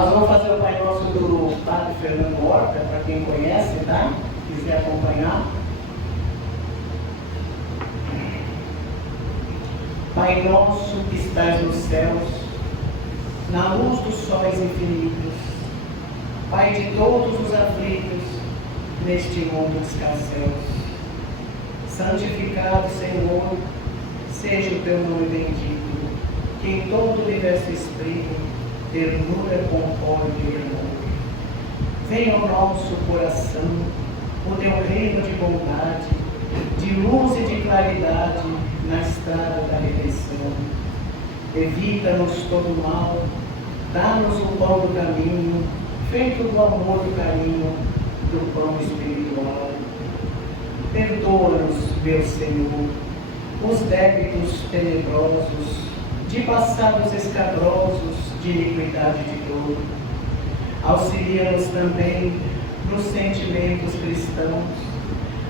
Nós vamos fazer o Pai Nosso do Padre Fernando Horta, para quem conhece, tá? Quiser acompanhar. Pai Nosso que estás nos céus, na luz dos sóis infinitos, Pai de todos os aflitos, neste mundo de escasseus, santificado, Senhor, seja o teu nome bendito, que em todo o universo exprime ternura, concórdia e amor. Venha ao nosso coração o teu reino de bondade, de luz e de claridade na estrada da redenção. Evita-nos todo mal, dá-nos o pão do caminho, feito do amor do carinho, do pão espiritual. Perdoa-nos, meu Senhor, os débitos tenebrosos, de passados escabrosos, de iniquidade de dor. Auxilia-nos também nos sentimentos cristãos,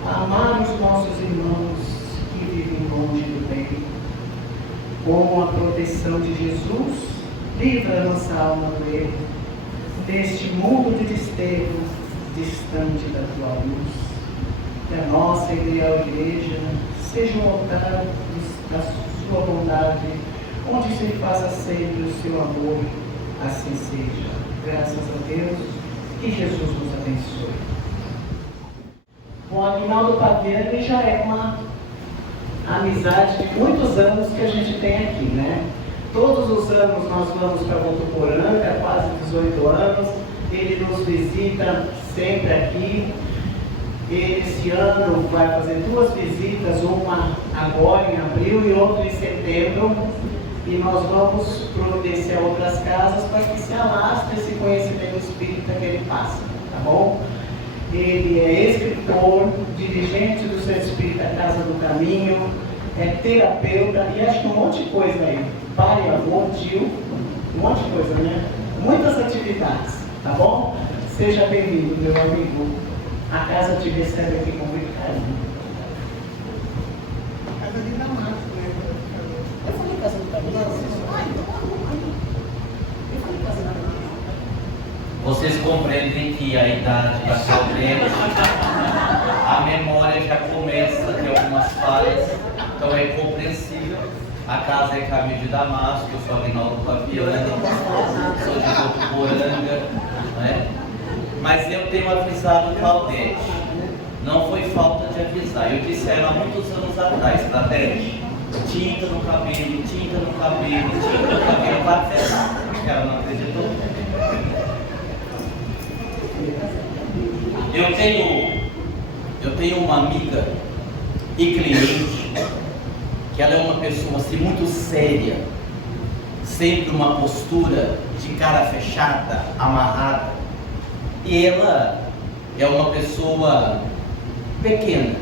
a amar os nossos irmãos que vivem longe do bem. Com a proteção de Jesus, livra nossa alma do erro, deste mundo de desterro, distante da tua luz. Que a nossa ideal igreja seja um altar da sua bondade, onde se faça sempre o seu amor, assim seja. Graças a Deus, que Jesus nos abençoe. Bom, Aguinaldo Padeiro já é uma amizade de muitos anos que a gente tem aqui, né? Todos os anos nós vamos para Votuporanga, há quase 18 anos, ele nos visita sempre aqui. Ele, esse ano, vai fazer 2 visitas, uma agora em abril e outra em setembro. E nós vamos providenciar outras casas para que se alastre esse conhecimento espírita que ele passa, tá bom? Ele é escritor, dirigente do Centro Espírita Casa do Caminho, é terapeuta e acho que um monte de coisa aí. Pai, avô, tio, um monte de coisa, né? Muitas atividades, tá bom? Seja bem-vindo, meu amigo. A casa te recebe aqui com muito carinho. Casa de Damasco, né? Eu falei casa do Damasco. Eu falei casa do Damasco. Vocês compreendem que a idade da frente, a memória já começa a ter algumas falhas, então é compreensível. A casa é Caminho de Damasco, eu sou Aguinaldo Paviani, sou de Votuporanga, né? Mas eu tenho avisado o Claudete, não foi falta de avisar. Eu disse a ela há muitos anos atrás, Claudete, tinta no cabelo, tinta no cabelo, tinta no cabelo, vai ferrar. Ela não acreditou. Eu tenho uma amiga e cliente, que ela é uma pessoa assim muito séria, sempre uma postura de cara fechada, amarrada. E ela é uma pessoa pequena,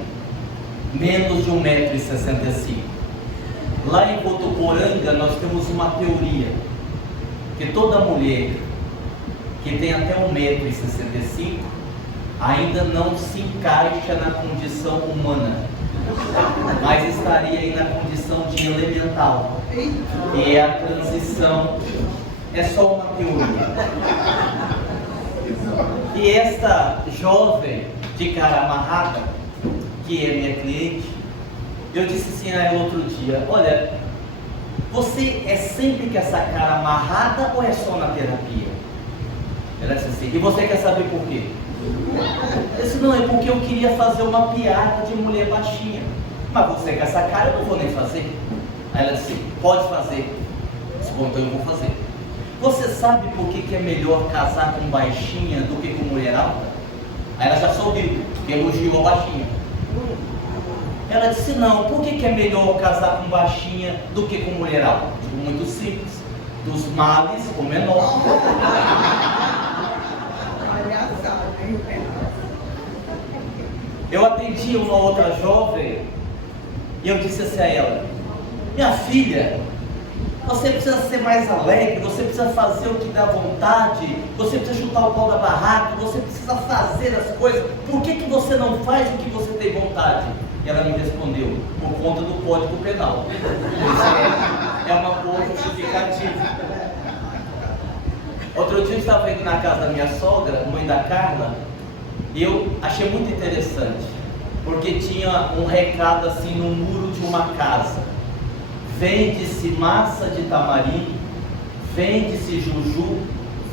menos de 1,65 m. Lá em Votuporanga nós temos uma teoria, que toda mulher que tem até 1,65 m ainda não se encaixa na condição humana, mas estaria aí na condição de elemental. E a transição é só uma teoria. E esta jovem de cara amarrada, que é minha cliente, eu disse assim a ela outro dia: olha, você é sempre com essa cara amarrada ou é só na terapia? Ela disse assim: e você quer saber por quê? Eu disse: não, é porque eu queria fazer uma piada de mulher baixinha. Mas você com essa cara eu não vou nem fazer. Aí ela disse: pode fazer. Eu disse: bom, então eu vou fazer. Você sabe por que é melhor casar com baixinha do que com mulher alta? Aí ela já soube, que elogiou a baixinha. Ela disse: não, por que é melhor casar com baixinha do que com mulher alta? Digo: muito simples, dos males o menor. Eu atendi uma outra jovem e eu disse assim a ela: minha filha, você precisa ser mais alegre, você precisa fazer o que dá vontade, você precisa chutar o pau da barraca, você precisa fazer as coisas. Por que você não faz o que você tem vontade? E ela me respondeu: por conta do Código Penal. Isso é uma boa justificativa. Outro dia eu estava indo na casa da minha sogra, mãe da Carla, e eu achei muito interessante, porque tinha um recado assim no muro de uma casa: vende-se massa de tamarim, vende-se juju,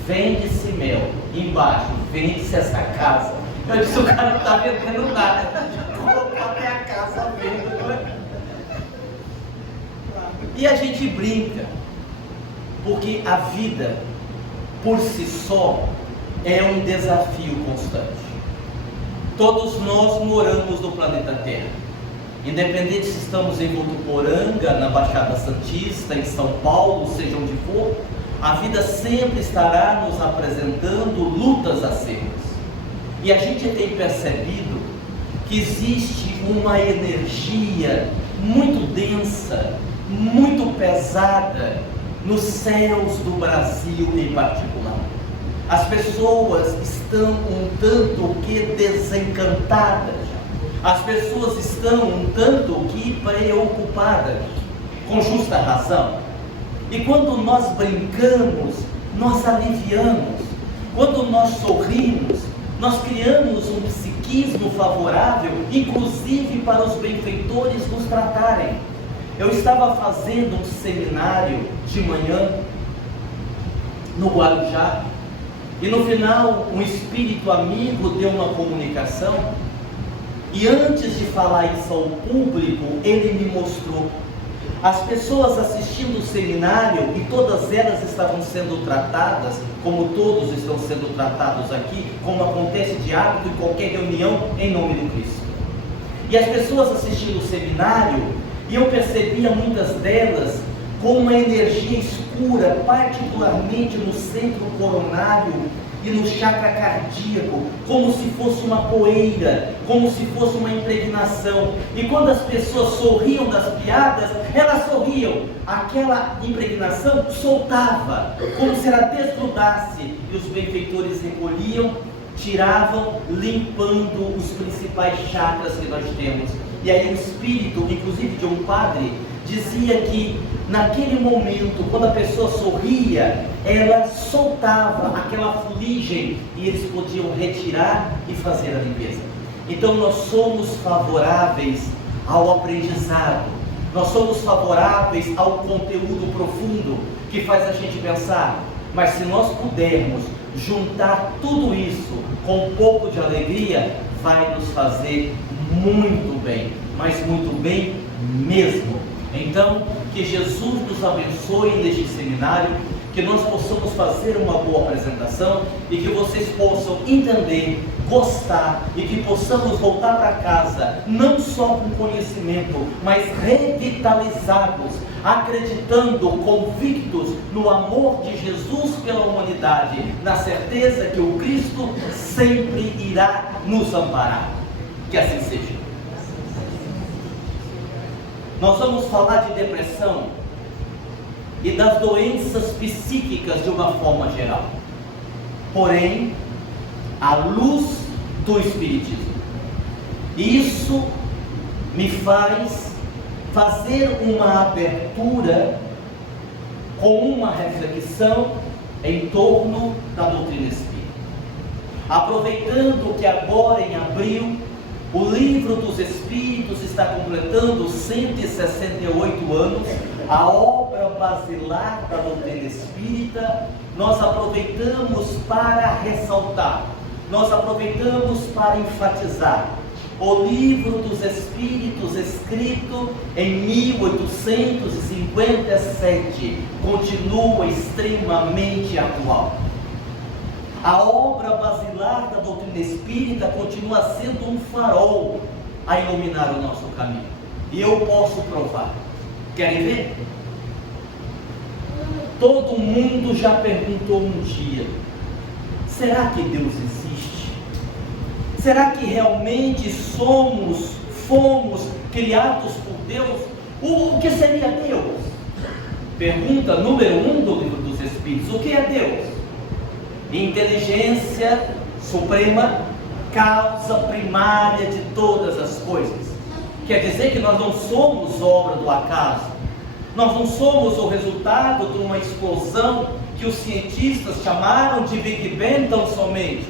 vende-se mel. Embaixo, vende-se essa casa. Eu disse: o cara não está vendendo nada, colocou até a casa à venda, não é? E a gente brinca, porque a vida por si só é um desafio constante. Todos nós moramos no planeta Terra, independente se estamos em Votuporanga, na Baixada Santista, em São Paulo, seja onde for, a vida sempre estará nos apresentando lutas acesas. E a gente tem percebido que existe uma energia muito densa, muito pesada nos céus do Brasil em particular. As pessoas estão um tanto que desencantadas, as pessoas estão um tanto que preocupadas, com justa razão. E quando nós brincamos, nós aliviamos. Quando nós sorrimos, nós criamos um psiquismo favorável, inclusive para os benfeitores nos tratarem. Eu estava fazendo um seminário de manhã no Guarujá, e no final um espírito amigo deu uma comunicação, e antes de falar isso ao público, ele me mostrou as pessoas assistindo o seminário, e todas elas estavam sendo tratadas, como todos estão sendo tratados aqui, como acontece de hábito em qualquer reunião, em nome do Cristo. E as pessoas assistindo o seminário, e eu percebia muitas delas com uma energia escura, particularmente no centro coronário e no chakra cardíaco, como se fosse uma poeira, como se fosse uma impregnação. E quando as pessoas sorriam das piadas, elas sorriam, aquela impregnação soltava, como se ela desgrudasse, e os benfeitores recolhiam, tiravam, limpando os principais chakras que nós temos. E aí o espírito, inclusive de um padre, dizia que naquele momento, quando a pessoa sorria, ela soltava aquela fuligem e eles podiam retirar e fazer a limpeza. Então nós somos favoráveis ao aprendizado, nós somos favoráveis ao conteúdo profundo que faz a gente pensar. Mas se nós pudermos juntar tudo isso com um pouco de alegria, vai nos fazer muito bem, mas muito bem mesmo. Então, que Jesus nos abençoe neste seminário, que nós possamos fazer uma boa apresentação e que vocês possam entender, gostar e que possamos voltar para casa não só com conhecimento, mas revitalizados, acreditando, convictos no amor de Jesus pela humanidade, na certeza que o Cristo sempre irá nos amparar. Que assim seja. Nós vamos falar de depressão e das doenças psíquicas de uma forma geral, porém, à luz do Espiritismo. Isso me faz fazer uma abertura com uma reflexão em torno da doutrina espírita. Aproveitando que agora em abril o Livro dos Espíritos está completando 168 anos, a obra basilar da doutrina espírita, nós aproveitamos para ressaltar, nós aproveitamos para enfatizar. O Livro dos Espíritos, escrito em 1857, continua extremamente atual. A obra basilar da doutrina espírita continua sendo um farol a iluminar o nosso caminho. E eu posso provar. Querem ver? Todo mundo já perguntou um dia: será que Deus existe? Será que realmente fomos criados por Deus? O que seria Deus? Pergunta número 1 do Livro dos Espíritos: o que é Deus? Inteligência suprema, causa primária de todas as coisas. Quer dizer que nós não somos obra do acaso, nós não somos o resultado de uma explosão que os cientistas chamaram de Big Bang tão somente,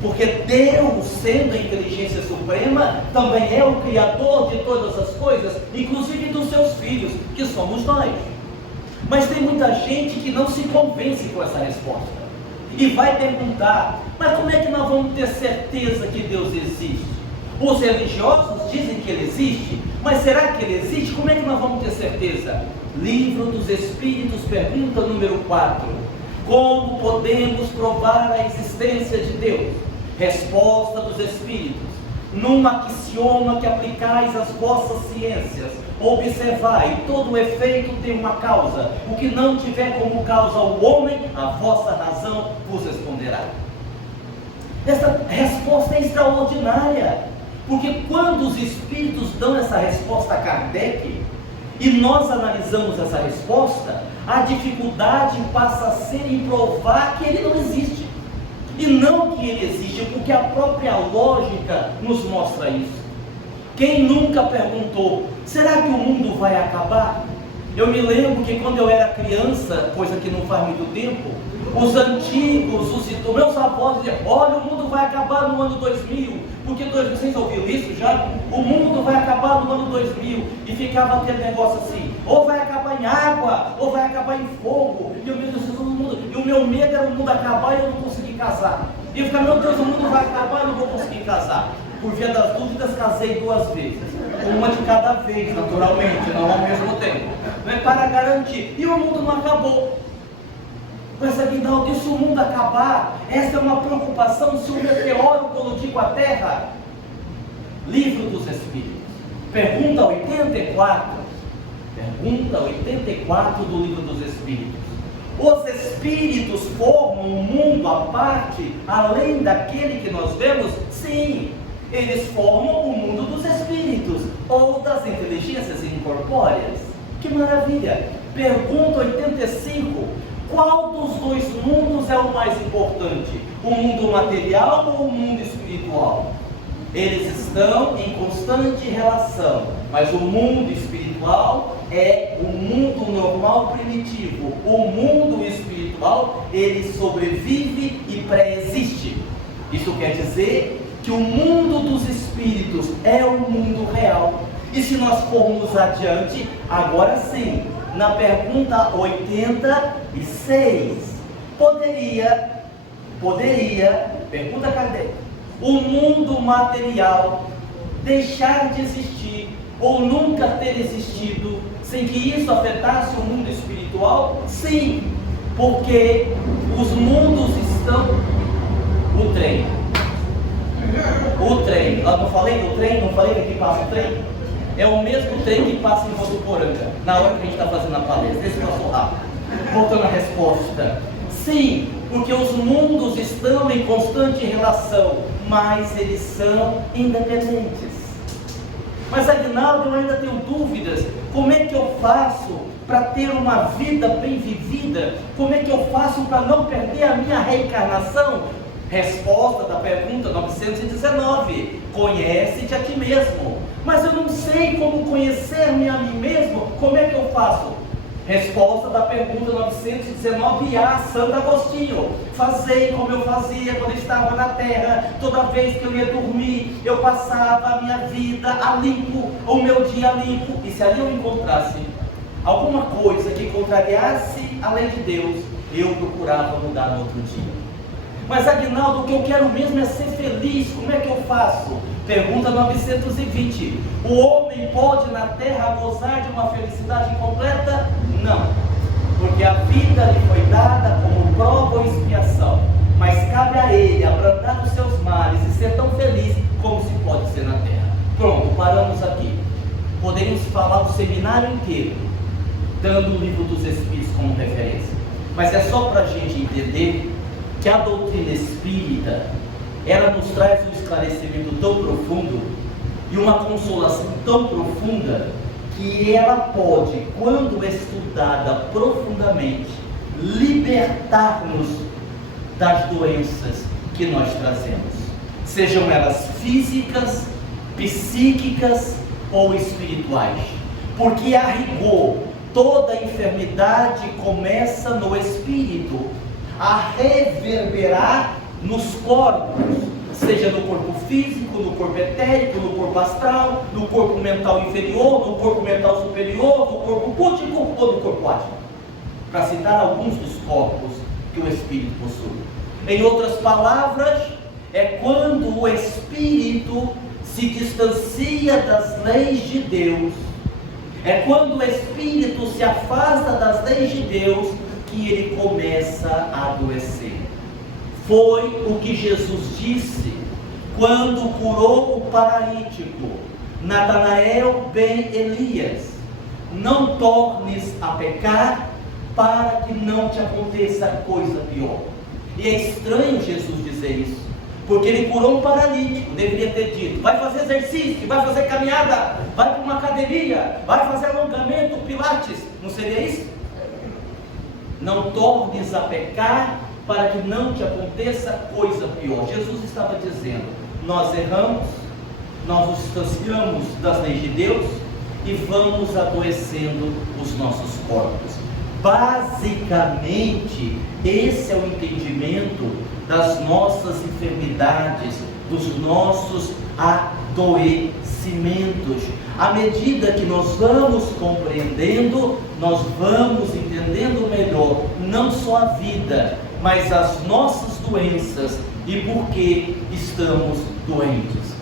porque Deus, sendo a inteligência suprema, também é o Criador de todas as coisas, inclusive dos seus filhos, que somos nós. Mas tem muita gente que não se convence com essa resposta e vai perguntar: mas como é que nós vamos ter certeza que Deus existe? Os religiosos dizem que Ele existe, mas será que Ele existe? Como é que nós vamos ter certeza? Livro dos Espíritos, pergunta número 4: como podemos provar a existência de Deus? Resposta dos Espíritos: num axioma que aplicais às vossas ciências, observai, todo efeito tem uma causa, o que não tiver como causa o homem, a vossa razão vos responderá. Essa resposta é extraordinária, porque quando os Espíritos dão essa resposta a Kardec, e nós analisamos essa resposta, a dificuldade passa a ser em provar que ele não existe. E não que ele existe, porque a própria lógica nos mostra isso. Quem nunca perguntou: será que o mundo vai acabar? Eu me lembro que quando eu era criança, coisa que não faz muito tempo, os antigos, os meus avós diziam: olha, o mundo vai acabar no ano 2000, porque vocês ouviram isso já? O mundo vai acabar no ano 2000, e ficava aquele negócio assim: ou vai acabar em água, ou vai acabar em fogo, e o meu medo era o mundo acabar e eu não conseguir casar. E eu ficava: meu Deus, o mundo vai acabar e eu não vou conseguir casar. Por via das dúvidas, casei 2 vezes, uma de cada vez, naturalmente, não ao mesmo tempo, para garantir, e o mundo não acabou. Mas Aguinaldo, e se o mundo acabar? Essa é uma preocupação se o meteoro colidir com a Terra? Livro dos Espíritos, pergunta 84, pergunta 84 do Livro dos Espíritos: os Espíritos formam um mundo à parte, além daquele que nós vemos? Sim, eles formam o mundo dos Espíritos, ou das inteligências incorpóreas. Que maravilha! Pergunta 85: qual dos 2 mundos é o mais importante? O mundo material ou o mundo espiritual? Eles estão em constante relação, mas o mundo espiritual é o mundo normal primitivo. O mundo espiritual, ele sobrevive e pré-existe. Isso quer dizer que o mundo dos espíritos é o mundo real. E se nós formos adiante, agora sim, na pergunta 86, poderia, pergunta Kardec, o mundo material deixar de existir ou nunca ter existido sem que isso afetasse o mundo espiritual? Sim, porque os mundos estão... O trem, eu não falei do trem, não falei que aqui passa o trem? É o mesmo trem que passa em Votuporanga, na hora que a gente está fazendo a palestra. Esse passou rápido. Voltando à resposta: sim, porque os mundos estão em constante relação, mas eles são independentes. Mas Aguinaldo, eu ainda tenho dúvidas. Como é que eu faço para ter uma vida bem vivida? Como é que eu faço para não perder a minha reencarnação? Resposta da pergunta 919: conhece-te a ti mesmo. Mas eu não sei como conhecer-me a mim mesmo, como é que eu faço? Resposta da pergunta 919 a Santo Agostinho: fazei como eu fazia quando estava na terra. Toda vez que eu ia dormir, eu passava a minha vida a limpo, o meu dia limpo, e se ali eu encontrasse alguma coisa que contrariasse a lei de Deus, eu procurava mudar no outro dia. Mas Aguinaldo, o que eu quero mesmo é ser feliz, como é que eu faço? Pergunta 920: o homem pode na terra gozar de uma felicidade completa? Não, porque a vida lhe foi dada como prova ou expiação, mas cabe a ele abrandar os seus males e ser tão feliz como se pode ser na terra. Pronto, paramos aqui. Poderíamos falar do seminário inteiro, dando o Livro dos Espíritos como referência, mas é só para a gente entender que a doutrina espírita, ela nos traz um esclarecimento tão profundo e uma consolação tão profunda, que ela pode, quando estudada profundamente, libertar-nos das doenças que nós trazemos, sejam elas físicas, psíquicas ou espirituais. Porque a rigor, toda enfermidade começa no espírito, a reverberar nos corpos, seja no corpo físico, no corpo etérico, no corpo astral, no corpo mental inferior, no corpo mental superior, no corpo búdico ou no corpo ático, para citar alguns dos corpos que o espírito possui. Em outras palavras, é quando o espírito se distancia das leis de Deus, é quando o espírito se afasta das leis de Deus que ele começa a adoecer. Foi o que Jesus disse quando curou o paralítico. Natanael ben Elias: não tornes a pecar para que não te aconteça coisa pior. E é estranho Jesus dizer isso, porque ele curou um paralítico. Deveria ter dito: vai fazer exercício, vai fazer caminhada, vai para uma academia, vai fazer alongamento, pilates. Não seria isso? Não tornes a pecar para que não te aconteça coisa pior. Jesus estava dizendo: nós erramos, nós nos distanciamos das leis de Deus e vamos adoecendo os nossos corpos. Basicamente, esse é o entendimento das nossas enfermidades, dos nossos adoecimentos. À medida que nós vamos compreendendo, nós vamos entendendo melhor, não só a vida, mas as nossas doenças e por que estamos doentes.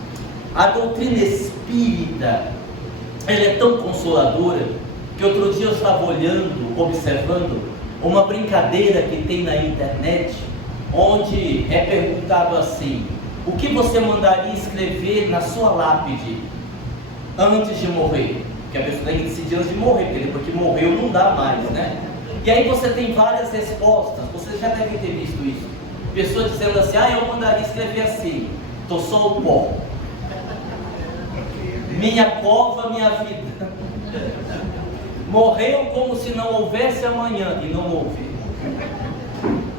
A doutrina espírita, ela é tão consoladora, que outro dia eu estava olhando, observando uma brincadeira que tem na internet, onde é perguntado assim: o que você mandaria escrever na sua lápide antes de morrer? Porque a pessoa tem que decidir antes de morrer, porque depois que morreu não dá mais, né? E aí você tem várias respostas, vocês já devem ter visto isso. Pessoas dizendo assim: eu mandaria escrever assim: tô só o pó, minha cova, minha vida. Morreu como se não houvesse amanhã, e não houve.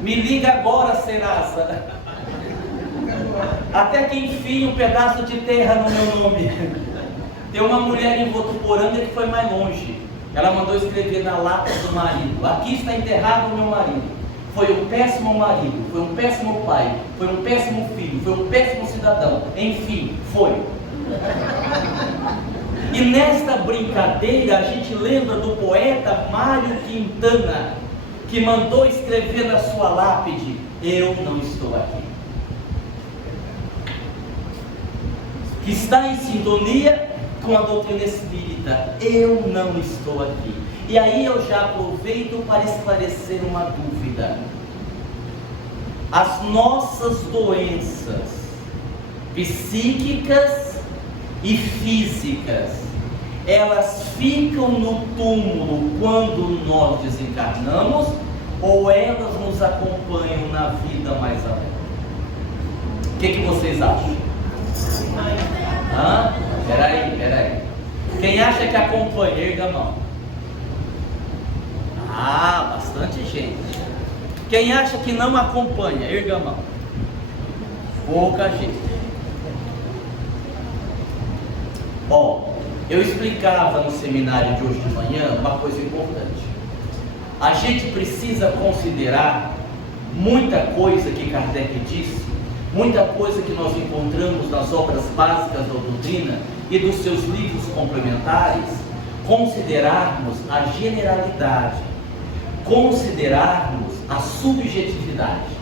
Me liga agora, Serasa. Até que enfim um pedaço de terra no meu nome. Tem uma mulher em Votuporanga que foi mais longe. Ela mandou escrever na lata do marido: aqui está enterrado o meu marido. Foi um péssimo marido, foi um péssimo pai, foi um péssimo filho, foi um péssimo cidadão. Enfim, foi. E nesta brincadeira a gente lembra do poeta Mário Quintana, que mandou escrever na sua lápide: eu não estou aqui. Que está em sintonia com a doutrina espírita: eu não estou aqui. E aí eu já aproveito para esclarecer uma dúvida. As nossas doenças psíquicas e físicas, elas ficam no túmulo quando nós desencarnamos, ou elas nos acompanham na vida mais além? O que vocês acham? Peraí. Quem acha que acompanha, erga a mão. Bastante gente. Quem acha que não acompanha, erga a mão. Pouca gente. Eu explicava no seminário de hoje de manhã uma coisa importante. A gente precisa considerar muita coisa que Kardec disse, muita coisa que nós encontramos nas obras básicas da doutrina e dos seus livros complementares, considerarmos a generalidade, considerarmos a subjetividade.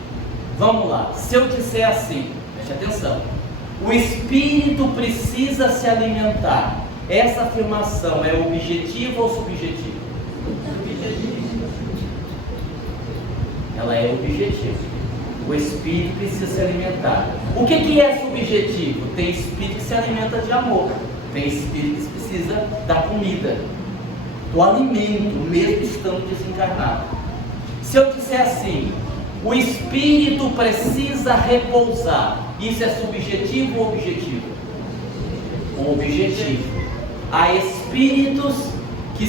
Vamos lá, se eu disser assim, preste atenção: o espírito precisa se alimentar, essa afirmação é objetiva ou subjetiva? Ela é objetiva. O espírito precisa se alimentar. O que é subjetivo? Tem espírito que se alimenta de amor, tem espírito que precisa da comida, do alimento, mesmo estando desencarnado. Se eu disser assim: o espírito precisa repousar, isso é subjetivo ou objetivo? Objetivo. Há espíritos que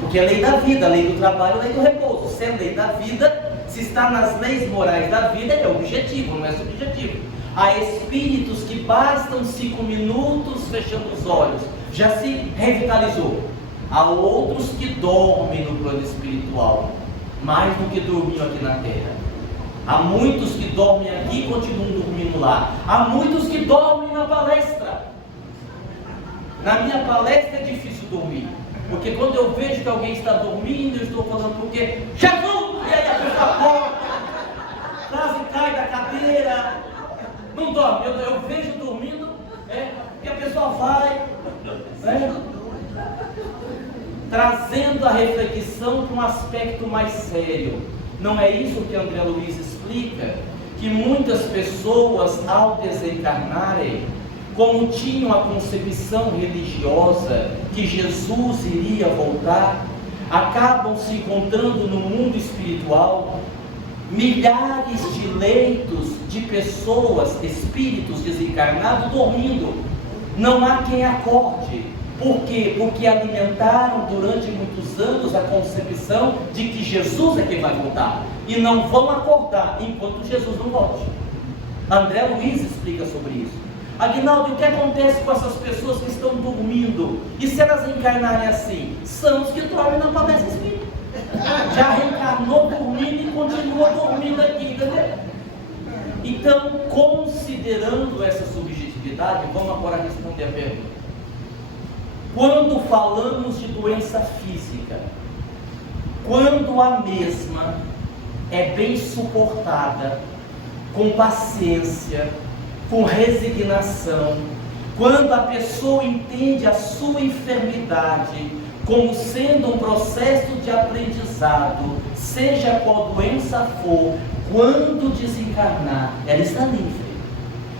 porque é lei da vida, a lei do trabalho, a lei do repouso. Se é lei da vida, se está nas leis morais da vida, é objetivo, não é subjetivo. Há espíritos que bastam 5 minutos fechando os olhos, já se revitalizou. Há outros que dormem no plano espiritual, mais do que dormiam aqui na terra. Há muitos que dormem aqui e continuam dormindo lá. Há muitos que dormem na palestra. Na minha palestra é difícil dormir, porque quando eu vejo que alguém está dormindo, eu estou falando porque Jesus! E aí a pessoa acorda, quase cai da cadeira, não dorme. Eu vejo dormindo, que a pessoa vai, trazendo a reflexão para um aspecto mais sério. Não é isso que André Luiz explica? Que muitas pessoas, ao desencarnarem, como tinham a concepção religiosa que Jesus iria voltar, acabam se encontrando no mundo espiritual milhares de leitos de pessoas, espíritos desencarnados, dormindo. Não há quem acorde. Por quê? Porque alimentaram durante muitos anos a concepção de que Jesus é quem vai voltar, e não vão acordar enquanto Jesus não volte. André Luiz explica sobre isso. Aguinaldo, o que acontece com essas pessoas que estão dormindo? E se elas encarnarem assim? São os que dormem na palestra espírita. Já reencarnou dormindo e continua dormindo aqui, entendeu? Então, considerando essa subjetividade, vamos agora responder a pergunta. Quando falamos de doença física, quando a mesma é bem suportada, com paciência, com resignação, quando a pessoa entende a sua enfermidade como sendo um processo de aprendizado, seja qual doença for, quando desencarnar, ela está livre.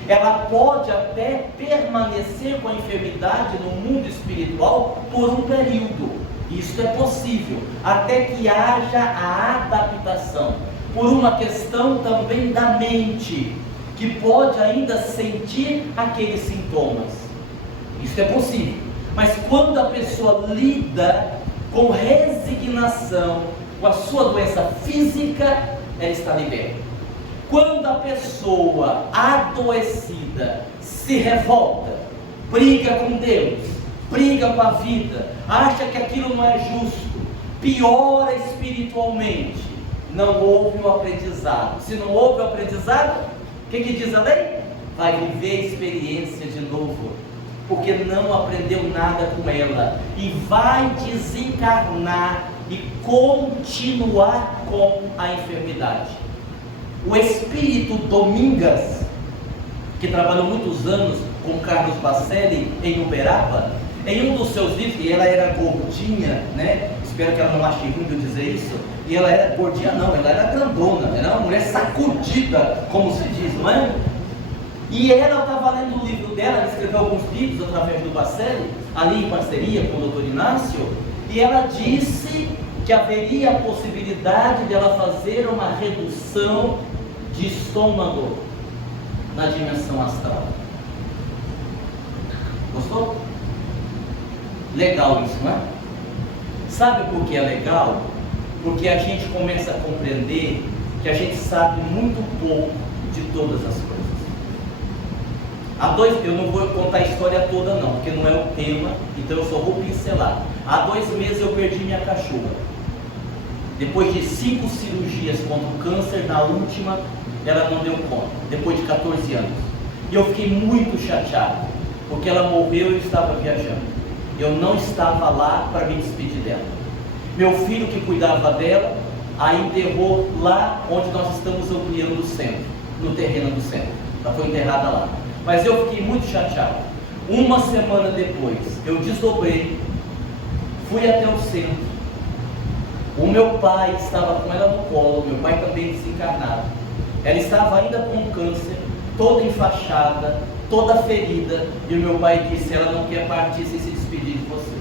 Ela pode até permanecer com a enfermidade no mundo espiritual por um período. Isso é possível, até que haja a adaptação, por uma questão também da mente, que pode ainda sentir aqueles sintomas. Isso é possível. Mas quando a pessoa lida com resignação com a sua doença física, ela está liberta. Quando a pessoa adoecida se revolta, briga com Deus, briga com a vida, acha que aquilo não é justo, piora espiritualmente, não houve o aprendizado. Se não houve o aprendizado, o que diz a lei? Vai viver a experiência de novo, porque não aprendeu nada com ela, e vai desencarnar e continuar com a enfermidade. O espírito Domingas, que trabalhou muitos anos com Carlos Bacelli em Uberaba, em um dos seus livros, e ela era gordinha, né? Espero que ela não ache ruim de eu dizer isso. E ela era gordinha, não, ela era grandona, era uma mulher sacudida, como se diz, não é? E ela estava lendo o livro dela, ela escreveu alguns livros através do Bacelli, ali em parceria com o Dr. Inácio, e ela disse que haveria a possibilidade de ela fazer uma redução de estômago na dimensão astral. Gostou? Legal isso, não é? Sabe por que é legal? Porque a gente começa a compreender que a gente sabe muito pouco de todas as coisas. Eu não vou contar a história toda não, porque não é o tema, então eu só vou pincelar. Há 2 meses eu perdi minha cachorra. Depois de 5 cirurgias contra o câncer, na última ela não deu conta, depois de 14 anos. E eu fiquei muito chateado, porque ela morreu e eu estava viajando. Eu não estava lá para me despedir dela. Meu filho, que cuidava dela, a enterrou lá onde nós estamos ampliando o centro, no terreno do centro. Ela foi enterrada lá. Mas eu fiquei muito chateado. Uma semana depois, eu desdobrei, fui até o centro. O meu pai estava com ela no colo, meu pai também desencarnado. Ela estava ainda com câncer, toda enfaixada, toda ferida, e o meu pai disse: ela não quer partir sem se despedir de você.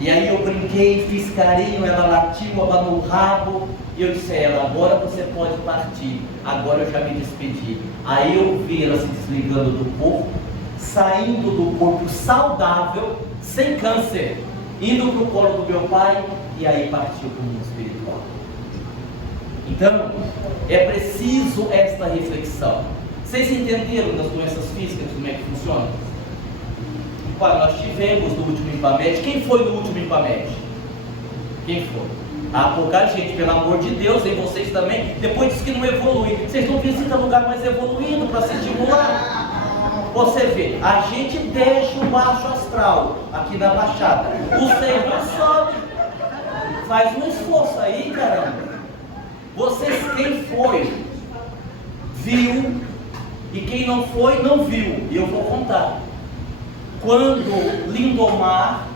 E aí eu brinquei, fiz carinho, ela latiu, abanou o rabo, e eu disse a ela: agora você pode partir, agora eu já me despedi. Aí eu vi ela se desligando do corpo, saindo do corpo saudável, sem câncer, indo para o colo do meu pai, e aí partiu para o mundo espiritual. Então, é preciso esta reflexão. Vocês entenderam das doenças físicas como é que funciona? Olha, nós tivemos no último IPAMED. Quem foi no último IPAMED? Quem foi? Ah, pouca gente, pelo amor de Deus, e vocês também. Depois diz que não evolui. Vocês não visitam lugar mais evoluído para se estimular. Você vê, a gente deixa o baixo astral aqui na Baixada. O Senhor sobe. Faz um esforço aí, caramba. Vocês, quem foi, viu. E quem não foi, não viu. E eu vou contar. Quando Lindomar,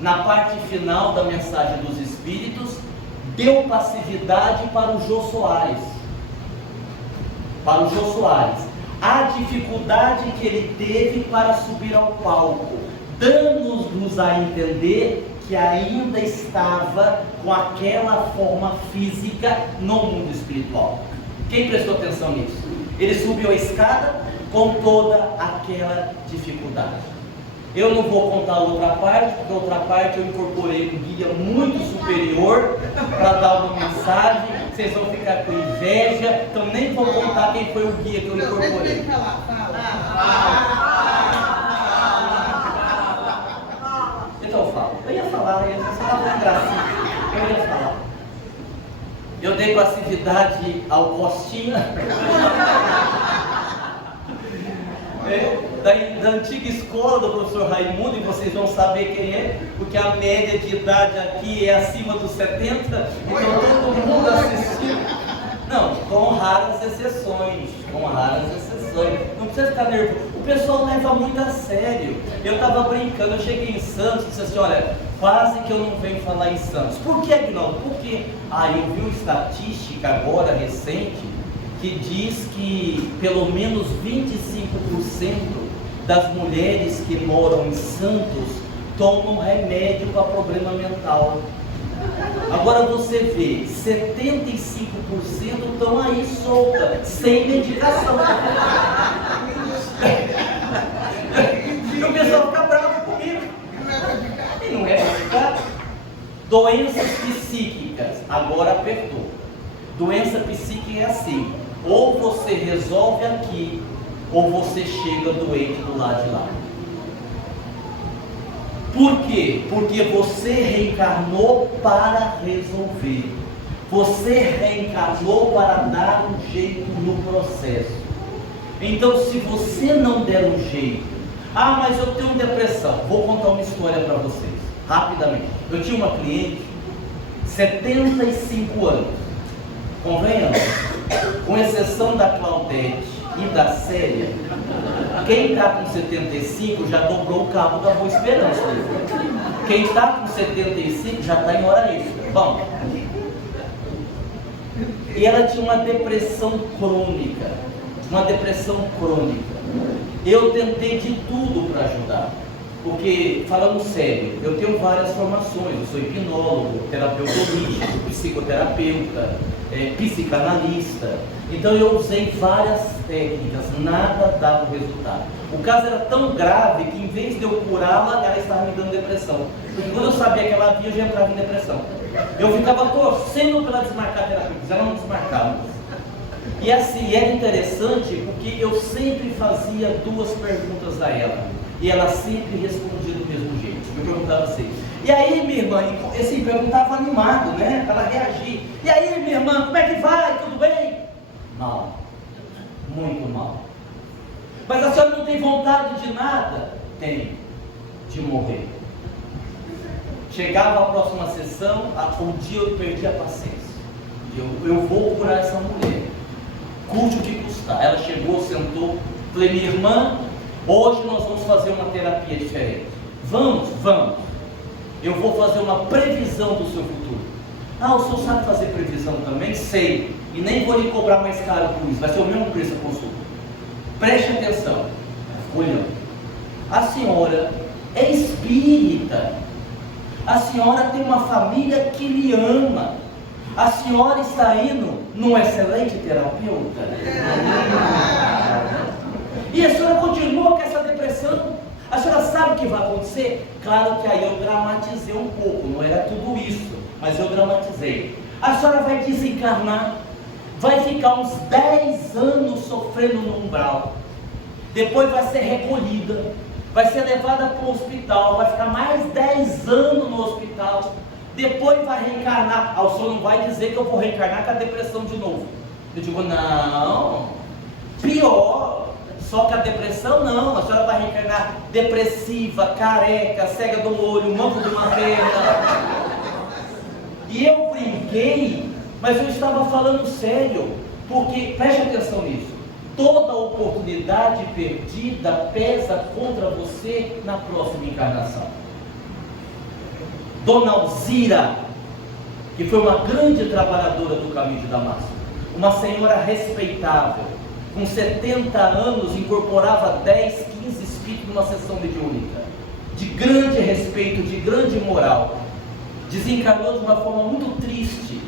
na parte final da mensagem dos Espíritos, deu passividade para o Jô Soares. Para o Jô Soares. A dificuldade que ele teve para subir ao palco, dando-nos a entender que ainda estava com aquela forma física no mundo espiritual. Quem prestou atenção nisso? Ele subiu a escada com toda aquela dificuldade. Eu não vou contar outra parte, porque outra parte eu incorporei um guia muito superior para dar uma mensagem. Vocês vão ficar com inveja, então nem vou contar quem foi o guia que eu incorporei. Então eu falo. Eu ia falar, você estava com gracinha. Eu ia falar. Eu dei passividade ao Costinha. Da antiga escola do professor Raimundo, e vocês vão saber quem é, porque a média de idade aqui é acima dos 70, então todo mundo assistiu. Não, com raras exceções, não precisa ficar nervoso, o pessoal leva muito a sério. Eu estava brincando, eu cheguei em Santos e disse assim, olha, quase que eu não venho falar em Santos. Por que, Aguinaldo? Porque eu vi uma estatística agora, recente, que diz que pelo menos 25% das mulheres que moram em Santos tomam remédio para problema mental. Agora você vê, 75% estão aí soltas, sem medicação. E o pessoal fica bravo comigo. E não é pra ficar. Doenças psíquicas, agora apertou. Doença psíquica é assim. Ou você resolve aqui, ou você chega doente do lado de lá. Por quê? Porque você reencarnou para resolver. Você reencarnou para dar um jeito no processo. Então, se você não der um jeito, mas eu tenho depressão. Vou contar uma história para vocês, rapidamente. Eu tinha uma cliente, 75 anos. Convenhamos, com exceção da Claudete e da Célia, quem está com 75 já dobrou o cabo da Boa Esperança. Quem está com 75 já está em hora extra. Bom, e ela tinha uma depressão crônica. Eu tentei de tudo para ajudar. Porque, falando sério, eu tenho várias formações. Eu sou hipnólogo, terapeuta holístico, psicoterapeuta, psicanalista. Então eu usei várias técnicas, nada dava resultado. O caso era tão grave que, em vez de eu curá-la, ela estava me dando depressão. Porque quando eu sabia que ela havia, eu já entrava em depressão. Eu ficava torcendo para ela desmarcar a terapia, mas ela não desmarcava. E assim, era interessante porque eu sempre fazia duas perguntas a ela. E ela sempre respondia do mesmo jeito. Eu perguntava assim, e aí, minha irmã? E assim, perguntava animado, né? Para ela reagir. E aí, minha irmã, como é que vai? Tudo bem? Mal. Muito mal. Mas a senhora não tem vontade de nada? Tem. De morrer. Chegava a próxima sessão, um dia eu perdi a paciência. Eu vou curar essa mulher. Custe o que custar. Ela chegou, sentou. Falei, minha irmã, hoje nós vamos fazer uma terapia diferente. Vamos. Eu vou fazer uma previsão do seu futuro. O senhor sabe fazer previsão também? Sei. E nem vou lhe cobrar mais caro por isso. Vai ser o mesmo preço a consulta. Preste atenção. Olhando. A senhora é espírita. A senhora tem uma família que lhe ama. A senhora está indo num excelente terapeuta. E a senhora continua com essa depressão. A senhora sabe o que vai acontecer? Claro que aí eu dramatizei um pouco, não era tudo isso, mas eu dramatizei. A senhora vai desencarnar, vai ficar uns 10 anos sofrendo no umbral, depois vai ser recolhida, vai ser levada para o hospital, vai ficar mais 10 anos no hospital, depois vai reencarnar. O senhor não vai dizer que eu vou reencarnar com a depressão de novo. Eu digo, não, pior, só que a depressão não, a senhora vai reencarnar depressiva, careca, cega do olho, manco de uma perna. E eu brinquei, mas eu estava falando sério, porque, preste atenção nisso, toda oportunidade perdida pesa contra você na próxima encarnação. Dona Alzira, que foi uma grande trabalhadora do caminho de Damasco, uma senhora respeitável, com 70 anos, incorporava 10, 15 espíritos numa sessão mediúnica, de grande respeito, de grande moral, desencarnou de uma forma muito triste.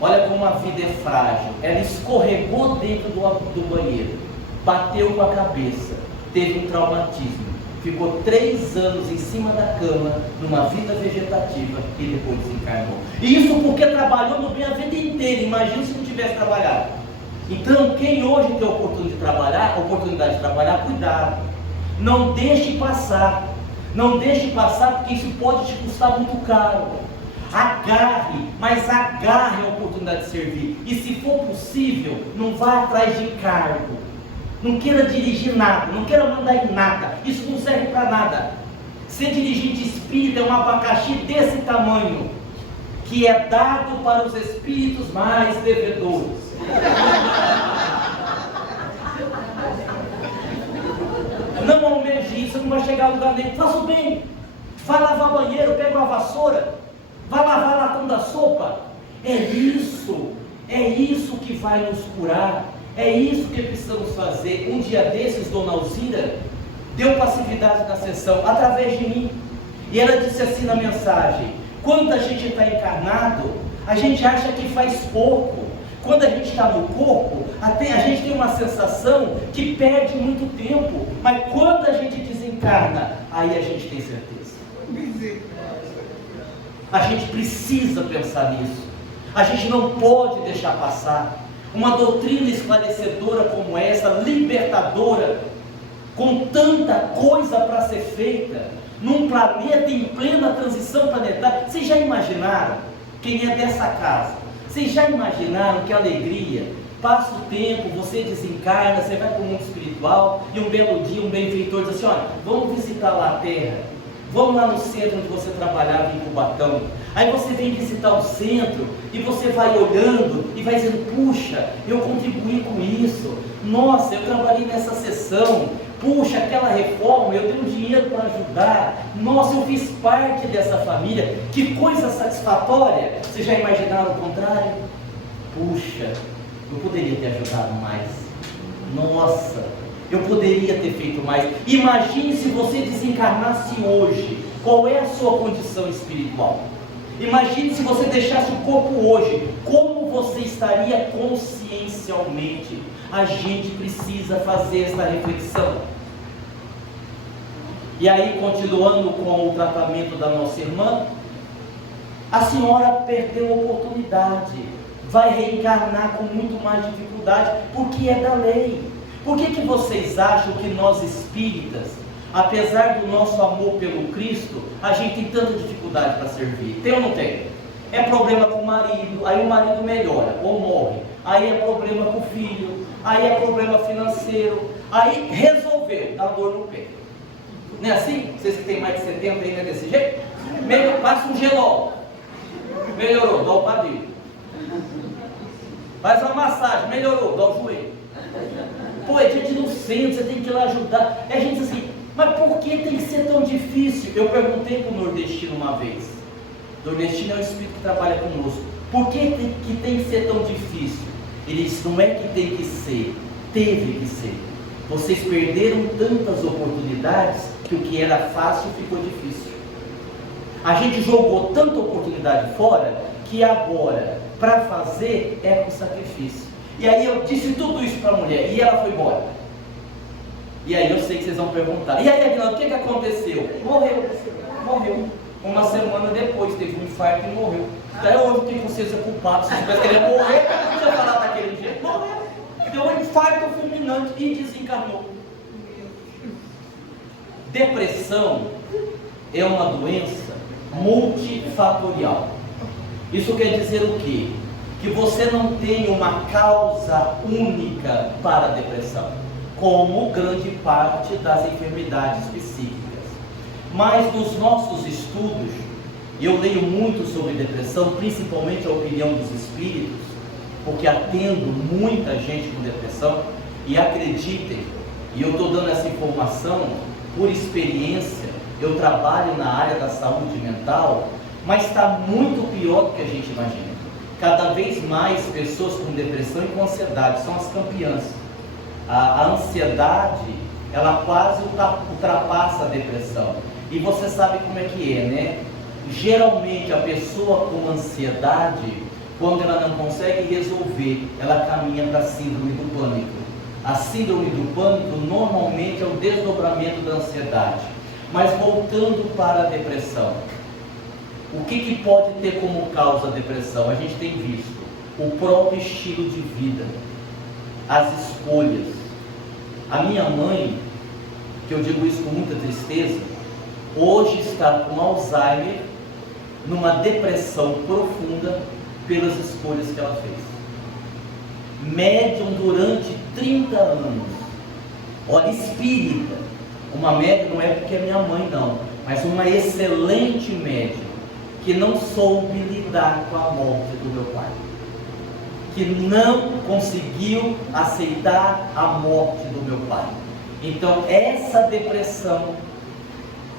Olha como a vida é frágil. Ela escorregou dentro do banheiro, bateu com a cabeça, teve um traumatismo, ficou 3 anos em cima da cama, numa vida vegetativa, e depois desencarnou. E isso porque trabalhou no bem a vida inteira. Imagina se não tivesse trabalhado. Então, quem hoje tem oportunidade de trabalhar, cuidado. Não deixe passar. Não deixe passar, porque isso pode te custar muito caro. Agarre, mas agarre a oportunidade de servir. E se for possível, não vá atrás de cargo. Não queira dirigir nada, não queira mandar em nada. Isso não serve para nada. Ser dirigente espírita é um abacaxi desse tamanho, que é dado para os espíritos mais devedores. Não almeje isso, não vai chegar a lugar nenhum. Faça o bem, vai lavar banheiro, pega uma vassoura, vai lavar latão da sopa. É isso que vai nos curar. É isso que precisamos fazer. Um dia desses, Dona Alzira deu passividade na sessão, através de mim. E ela disse assim na mensagem: quando a gente está encarnado, a gente acha que faz pouco. Quando a gente está no corpo, até a gente tem uma sensação que perde muito tempo. Mas quando a gente desencarna, aí a gente tem certeza. A gente precisa pensar nisso. A gente não pode deixar passar. Uma doutrina esclarecedora como essa, libertadora, com tanta coisa para ser feita, num planeta em plena transição planetária. Vocês já imaginaram, quem é dessa casa, vocês já imaginaram que alegria? Passa o tempo, você desencarna, você vai para o mundo espiritual, e um belo dia um benfeitor diz assim: olha, vamos visitar lá a Terra, vamos lá no centro onde você trabalhava em Cubatão. Aí você vem visitar o centro e você vai olhando e vai dizendo: puxa, eu contribuí com isso, nossa, eu trabalhei nessa sessão, puxa, aquela reforma, eu dei um dinheiro para ajudar, nossa, eu fiz parte dessa família, que coisa satisfatória. Vocês já imaginaram o contrário? Puxa, eu poderia ter ajudado mais, nossa, eu poderia ter feito mais. Imagine se você desencarnasse hoje, qual é a sua condição espiritual? Imagine se você deixasse o corpo hoje, como você estaria consciencialmente? A gente precisa fazer essa reflexão. E aí, continuando com o tratamento da nossa irmã, a senhora perdeu a oportunidade, vai reencarnar com muito mais dificuldade, porque é da lei. Por que vocês acham que nós espíritas, apesar do nosso amor pelo Cristo, a gente tem tanta dificuldade para servir? Tem ou não tem? É problema com o marido, aí o marido melhora ou morre, aí é problema com o filho, aí é problema financeiro, aí resolveu, dá dor no pé. Não é assim? Vocês que têm mais de 70 ainda é desse jeito? Passa um gelol, melhorou, dá o padrinho. Faz uma massagem, melhorou, dá o joelho. Pô, a gente não sente, você tem que ir lá ajudar. E a gente diz assim: mas por que tem que ser tão difícil? Eu perguntei para o nordestino uma vez. O nordestino é um espírito que trabalha conosco. Por que tem que ser tão difícil? Ele disse: não é que tem que ser, teve que ser. Vocês perderam tantas oportunidades que o que era fácil ficou difícil. A gente jogou tanta oportunidade fora que agora, para fazer, é com sacrifício. E aí eu disse tudo isso para a mulher e ela foi embora. E aí eu sei que vocês vão perguntar: e aí, Aguinaldo, o que aconteceu? Morreu. Uma semana depois teve um infarto e morreu. Até hoje tem consciência culpada. Se tivesse querendo morrer, não podia falar daquele jeito. Morreu. Deu um infarto fulminante e desencarnou. Depressão é uma doença multifatorial. Isso quer dizer o quê? Que você não tem uma causa única para a depressão, como grande parte das enfermidades psíquicas. Mas nos nossos estudos, eu leio muito sobre depressão, principalmente a opinião dos espíritos, porque atendo muita gente com depressão, e acreditem, e eu estou dando essa informação por experiência, eu trabalho na área da saúde mental, mas está muito pior do que a gente imagina. Cada vez mais pessoas com depressão e com ansiedade são as campeãs. A ansiedade, ela quase ultrapassa a depressão. E você sabe como é que é, né? Geralmente a pessoa com ansiedade, quando ela não consegue resolver, ela caminha para a síndrome do pânico. A síndrome do pânico normalmente é o desdobramento da ansiedade. Mas voltando para a depressão, o que pode ter como causa a depressão? A gente tem visto o próprio estilo de vida, as escolhas. A minha mãe, que eu digo isso com muita tristeza, hoje está com Alzheimer, numa depressão profunda pelas escolhas que ela fez. Médium durante 30 anos. Olha, espírita. Uma médium não é porque é minha mãe não, mas uma excelente médium, que não soube lidar com a morte do meu pai, que não conseguiu aceitar a morte do meu pai. Então essa depressão,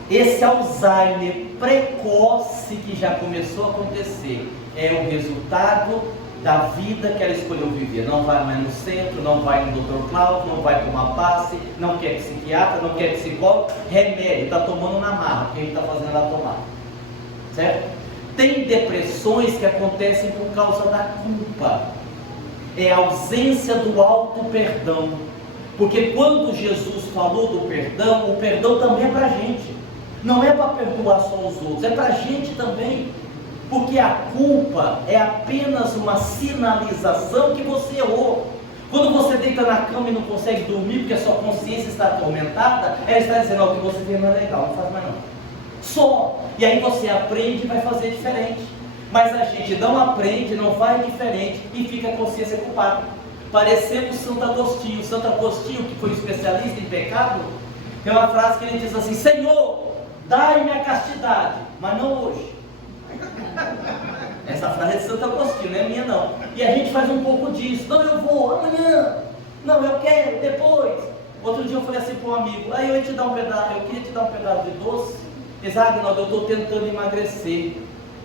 esse Alzheimer precoce que já começou a acontecer, é o resultado da vida que ela escolheu viver. Não vai mais no centro, não vai no Dr. Cláudio, não vai tomar passe, não quer psiquiatra, não quer psicólogo, remédio, está tomando na marra, porque a gente está fazendo ela tomar. Certo? Tem depressões que acontecem por causa da culpa. É a ausência do auto-perdão. Porque quando Jesus falou do perdão, o perdão também é para a gente. Não é para perdoar só os outros, é para a gente também. Porque a culpa é apenas uma sinalização que você errou. Quando você deita na cama e não consegue dormir porque a sua consciência está atormentada, ela está dizendo: o que você fez não é legal, não faz mais não. Só. E aí você aprende e vai fazer diferente. Mas a gente não aprende, não faz diferente e fica a consciência culpada. Parecendo Santo Agostinho. Santo Agostinho, que foi especialista em pecado, tem uma frase que ele diz assim: Senhor, dai-me a castidade, mas não hoje. Essa frase é de Santo Agostinho, não é minha não. E a gente faz um pouco disso: não, eu vou amanhã, não, eu quero depois. Outro dia eu falei assim para um amigo: aí eu queria te dar um pedaço de doce. Ele disse: Agnaldo, eu estou tentando emagrecer.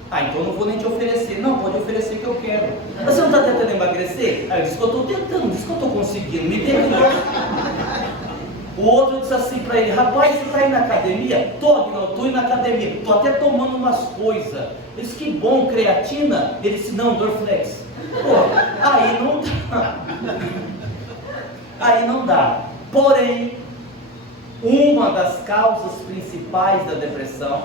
Então eu não vou nem te oferecer. Não, pode oferecer que eu quero. Mas você não está tentando emagrecer? Aí eu disse que eu estou tentando, disse que eu estou conseguindo, me dê O outro disse assim para ele: rapaz, você está indo na academia? Estou indo na academia, estou até tomando umas coisas. Ele disse: que bom, creatina? Ele disse: não, Dorflex. Aí não dá. Aí não dá. Porém, uma das causas principais da depressão,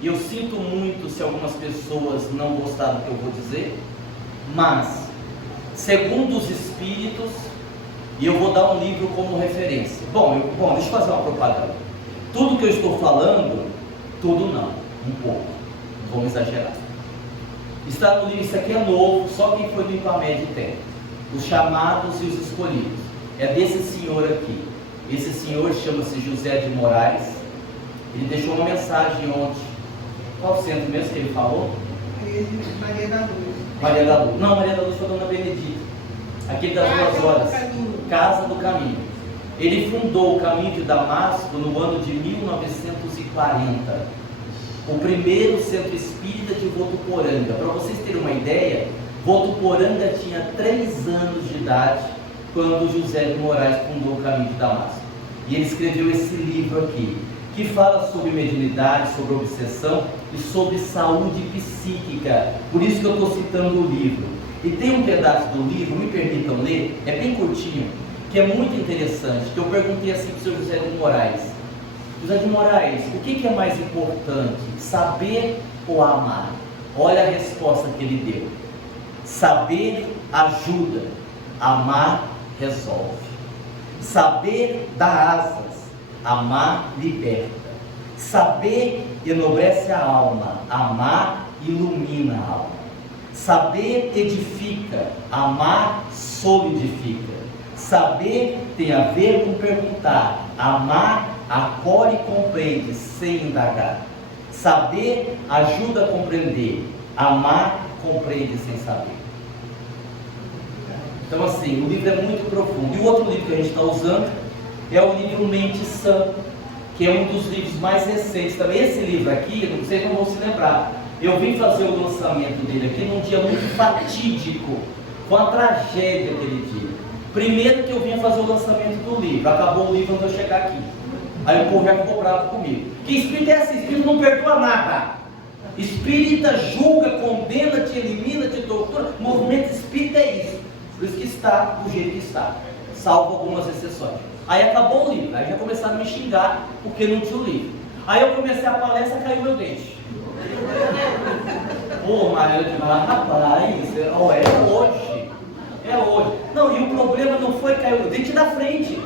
e eu sinto muito se algumas pessoas não gostaram do que eu vou dizer, mas, segundo os espíritos, e eu vou dar um livro como referência. Bom, deixa eu fazer uma propaganda. Tudo que eu estou falando, tudo não, um pouco, vamos exagerar. Está no livro, isso aqui é novo, só quem foi do Ipamed tem. Os chamados e os escolhidos. É desse senhor aqui. Esse senhor chama-se José de Moraes. Ele deixou uma mensagem ontem. Qual centro mesmo que ele falou? Maria da Luz. Maria da Luz. Não, Maria da Luz foi Dona Benedita. Aquele das 2 horas. Casa do Caminho. Ele fundou o Caminho de Damasco no ano de 1940. O primeiro centro espírita de Votuporanga. Para vocês terem uma ideia, Votuporanga tinha 3 anos de idade quando José de Moraes fundou o Caminho de Damasco. E ele escreveu esse livro aqui, que fala sobre mediunidade, sobre obsessão e sobre saúde psíquica. Por isso que eu estou citando o livro. E tem um pedaço do livro, me permitam ler, é bem curtinho, que é muito interessante, que eu perguntei assim para o senhor José de Moraes: José de Moraes, o que é mais importante, saber ou amar? Olha a resposta que ele deu: saber ajuda, amar resolve. Saber dá asas, Amar liberta. Saber enobrece a alma. Amar ilumina a alma. Saber edifica. Amar solidifica. Saber tem a ver com perguntar. Amar acolhe e compreende sem indagar. Saber ajuda a compreender. Amar compreende sem saber. Então assim, o livro é muito profundo. E o outro livro que a gente está usando é o livro Mente Sã, que é um dos livros mais recentes também. Esse livro aqui, vocês não vão se lembrar, eu vim fazer o lançamento dele aqui num dia muito fatídico. Foi uma tragédia aquele dia. Primeiro que eu vinha fazer o lançamento do livro, acabou o livro antes de eu chegar aqui. Aí o povo já ficou bravo comigo. Que espírito é assim? Espírito não perdoa nada. Espírita julga, condena, te elimina, te tortura. O movimento espírita é isso. Por isso que está do jeito que está, salvo algumas exceções. Aí acabou o livro, aí já começaram a me xingar porque não tinha o livro. Aí eu comecei a palestra, caiu meu dente. Pô, Maria, eu digo, rapaz, é hoje. É hoje. Não, e o problema não foi cair o dente da frente.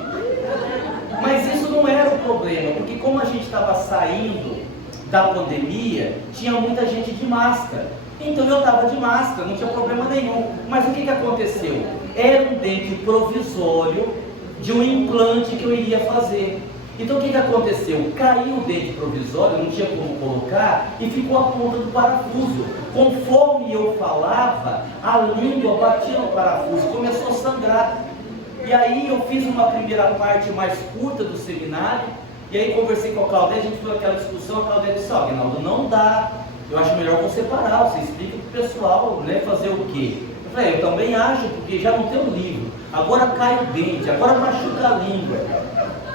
Mas isso não era o problema, porque como a gente estava saindo da pandemia, tinha muita gente de máscara. Então eu estava de máscara, não tinha problema nenhum. Mas o que aconteceu? Era um dente provisório de um implante que eu iria fazer. Então o que aconteceu? Caiu o dente provisório, não tinha como colocar, e ficou a ponta do parafuso. Conforme eu falava, a língua batia no parafuso, começou a sangrar. E aí eu fiz uma primeira parte mais curta do seminário, e aí conversei com a Claudete, a gente fez aquela discussão, a Claudete disse, Aguinaldo, não dá, eu acho melhor você parar, você explica para o pessoal, né, fazer o quê? Eu falei, eu também acho, porque já não tem um livro, agora cai o dente, agora machuca a língua.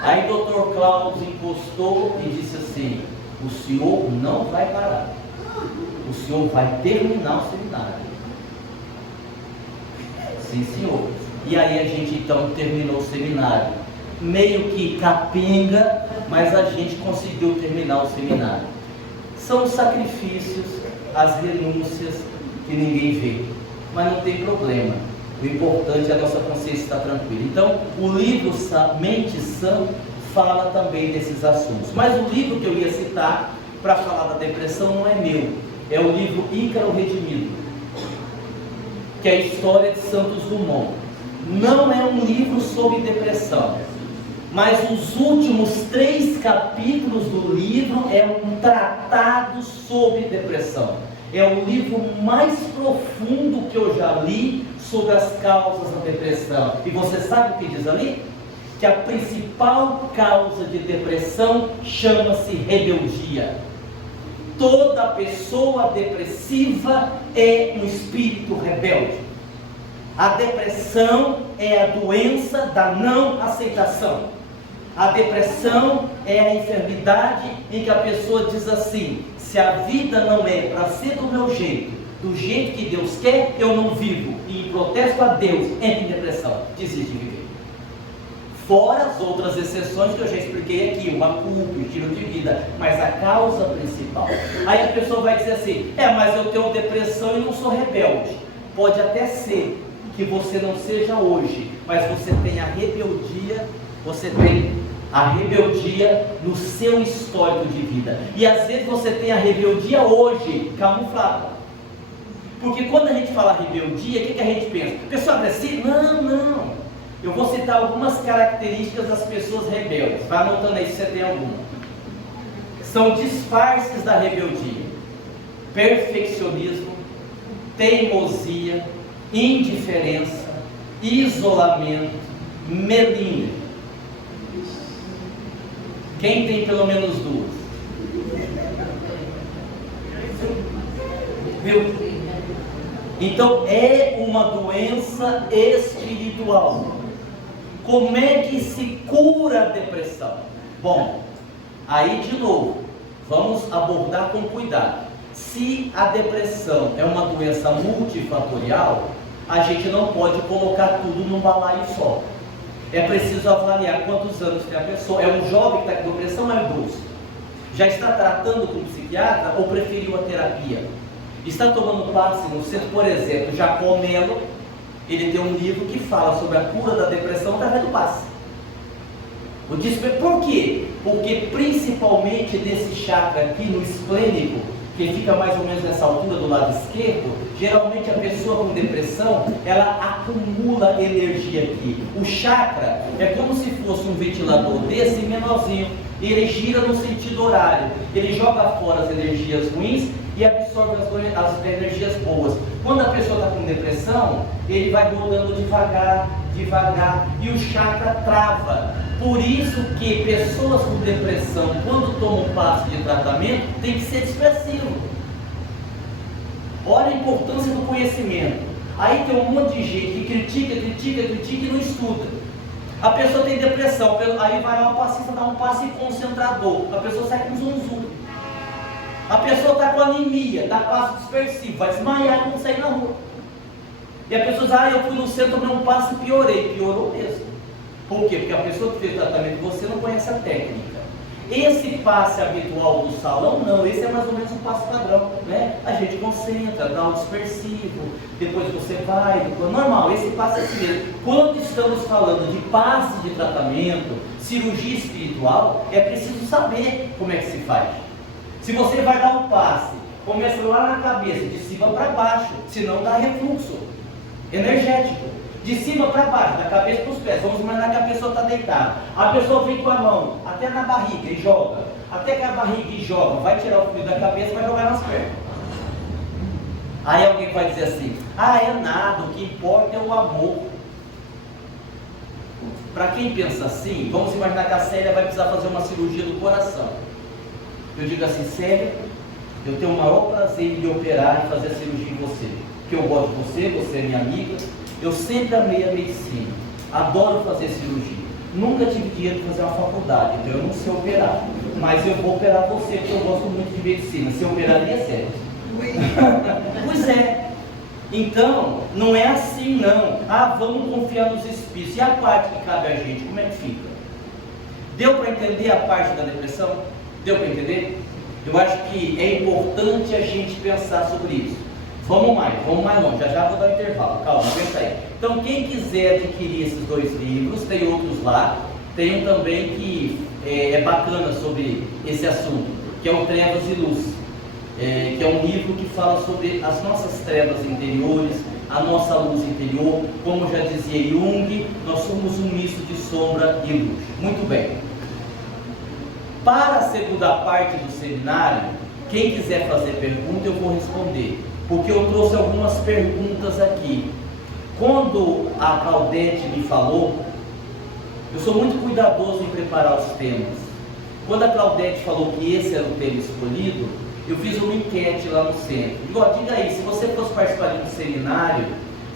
Aí o Dr. Cláudio encostou e disse assim, o senhor não vai parar, o senhor vai terminar o seminário. Sim, senhor. E aí a gente então terminou o seminário, meio que capenga, mas a gente conseguiu terminar o seminário. São os sacrifícios, as renúncias que ninguém vê, mas não tem problema. O importante é a nossa consciência estar tranquila. Então, o livro Mente Sã fala também desses assuntos. Mas o livro que eu ia citar para falar da depressão não é meu, é o livro Ícaro Redimido, que é a história de Santos Dumont. Não é um livro sobre depressão, mas os últimos 3 capítulos do livro é um tratado sobre depressão. É o livro mais profundo que eu já li sobre as causas da depressão. E você sabe o que diz ali? Que a principal causa de depressão chama-se rebeldia. Toda pessoa depressiva é um espírito rebelde. A depressão é a doença da não aceitação. A depressão é a enfermidade em que a pessoa diz assim, se a vida não é para ser do jeito que Deus quer, eu não vivo. E em protesto a Deus, entra em depressão, desiste de viver. Fora as outras exceções que eu já expliquei aqui, uma culpa, um estilo de vida, mas a causa principal. Aí a pessoa vai dizer assim, mas eu tenho depressão e não sou rebelde. Pode até ser que você não seja hoje, mas você tem a rebeldia, no seu histórico de vida. E às vezes você tem a rebeldia hoje, camuflada. Porque quando a gente fala rebeldia, o que a gente pensa? Pessoa agressiva? Não. Eu vou citar algumas características das pessoas rebeldes. Vai anotando aí se você tem alguma. São disfarces da rebeldia: perfeccionismo, teimosia, indiferença, isolamento, melindre. Quem tem pelo menos 2? Viu? Então é uma doença espiritual. Como é que se cura a depressão? Bom, aí de novo, vamos abordar com cuidado. Se a depressão é uma doença multifatorial, a gente não pode colocar tudo num balaio só. É preciso avaliar quantos anos tem a pessoa. É um jovem que está com depressão, é idoso? Já está tratando com um psiquiatra ou preferiu a terapia? Está tomando passe no centro, por exemplo, Jacó Melo, ele tem um livro que fala sobre a cura da depressão através do passe. O desespero, por quê? Porque principalmente nesse chakra aqui, no esplênico, que fica mais ou menos nessa altura do lado esquerdo, geralmente a pessoa com depressão, ela acumula energia aqui. O chakra é como se fosse um ventilador desse menorzinho, ele gira no sentido horário, ele joga fora as energias ruins e absorve as energias boas. Quando a pessoa está com depressão, ele vai rodando devagar, e o chakra trava. Por isso que pessoas com depressão, quando tomam passo de tratamento, tem que ser expressivo. Olha a importância do conhecimento. Aí tem um monte de gente que critica e não estuda. A pessoa tem depressão, aí vai lá o passista dar um passe concentrador, a pessoa sai com zum. A pessoa está com anemia, dá passo dispersivo, vai desmaiar e não sair na rua. E a pessoa diz, eu fui no centro, tomei um passo e piorei. Piorou mesmo. Por quê? Porque a pessoa que fez tratamento com você não conhece a técnica. Esse passe habitual do salão, não, esse é mais ou menos um passe padrão, né? A gente concentra, dá um dispersivo, depois você vai, normal, esse passe é assim mesmo. Quando estamos falando de passe de tratamento, cirurgia espiritual, é preciso saber como é que se faz. Se você vai dar um passe, começa lá na cabeça, de cima para baixo, senão dá refluxo energético. De cima para baixo, da cabeça para os pés. Vamos imaginar que a pessoa está deitada. A pessoa vem com a mão até na barriga e joga. Até que a barriga e joga, vai tirar o fio da cabeça e vai jogar nas pernas. Aí alguém vai dizer assim, é nada, o que importa é o amor. Para quem pensa assim, vamos imaginar que a Célia vai precisar fazer uma cirurgia do coração. Eu digo assim, Célia, eu tenho o maior prazer em me operar e fazer a cirurgia em você. Porque eu gosto de você é minha amiga. Eu sempre amei a medicina, adoro fazer cirurgia. Nunca tive dinheiro para fazer uma faculdade, então eu não sei operar. Mas eu vou operar você, porque eu gosto muito de medicina. Se eu operaria, é sério. Pois é. Então, não é assim não. Vamos confiar nos espíritos. E a parte que cabe a gente, como é que fica? Deu para entender a parte da depressão? Deu para entender? Eu acho que é importante a gente pensar sobre isso. Vamos mais longe, já vou dar um intervalo, calma, aguenta aí. Então quem quiser adquirir esses 2 livros, tem outros lá, tem um também que é bacana sobre esse assunto, que é o Trevas e Luz, que é um livro que fala sobre as nossas trevas interiores, a nossa luz interior, como já dizia Jung, nós somos um misto de sombra e luz. Muito bem. Para a segunda parte do seminário, quem quiser fazer pergunta eu vou responder. Porque eu trouxe algumas perguntas aqui. Quando a Claudete me falou, eu sou muito cuidadoso em preparar os temas. Quando a Claudete falou que esse era o tema escolhido, eu fiz uma enquete lá no centro. Diga aí, se você fosse participar de um seminário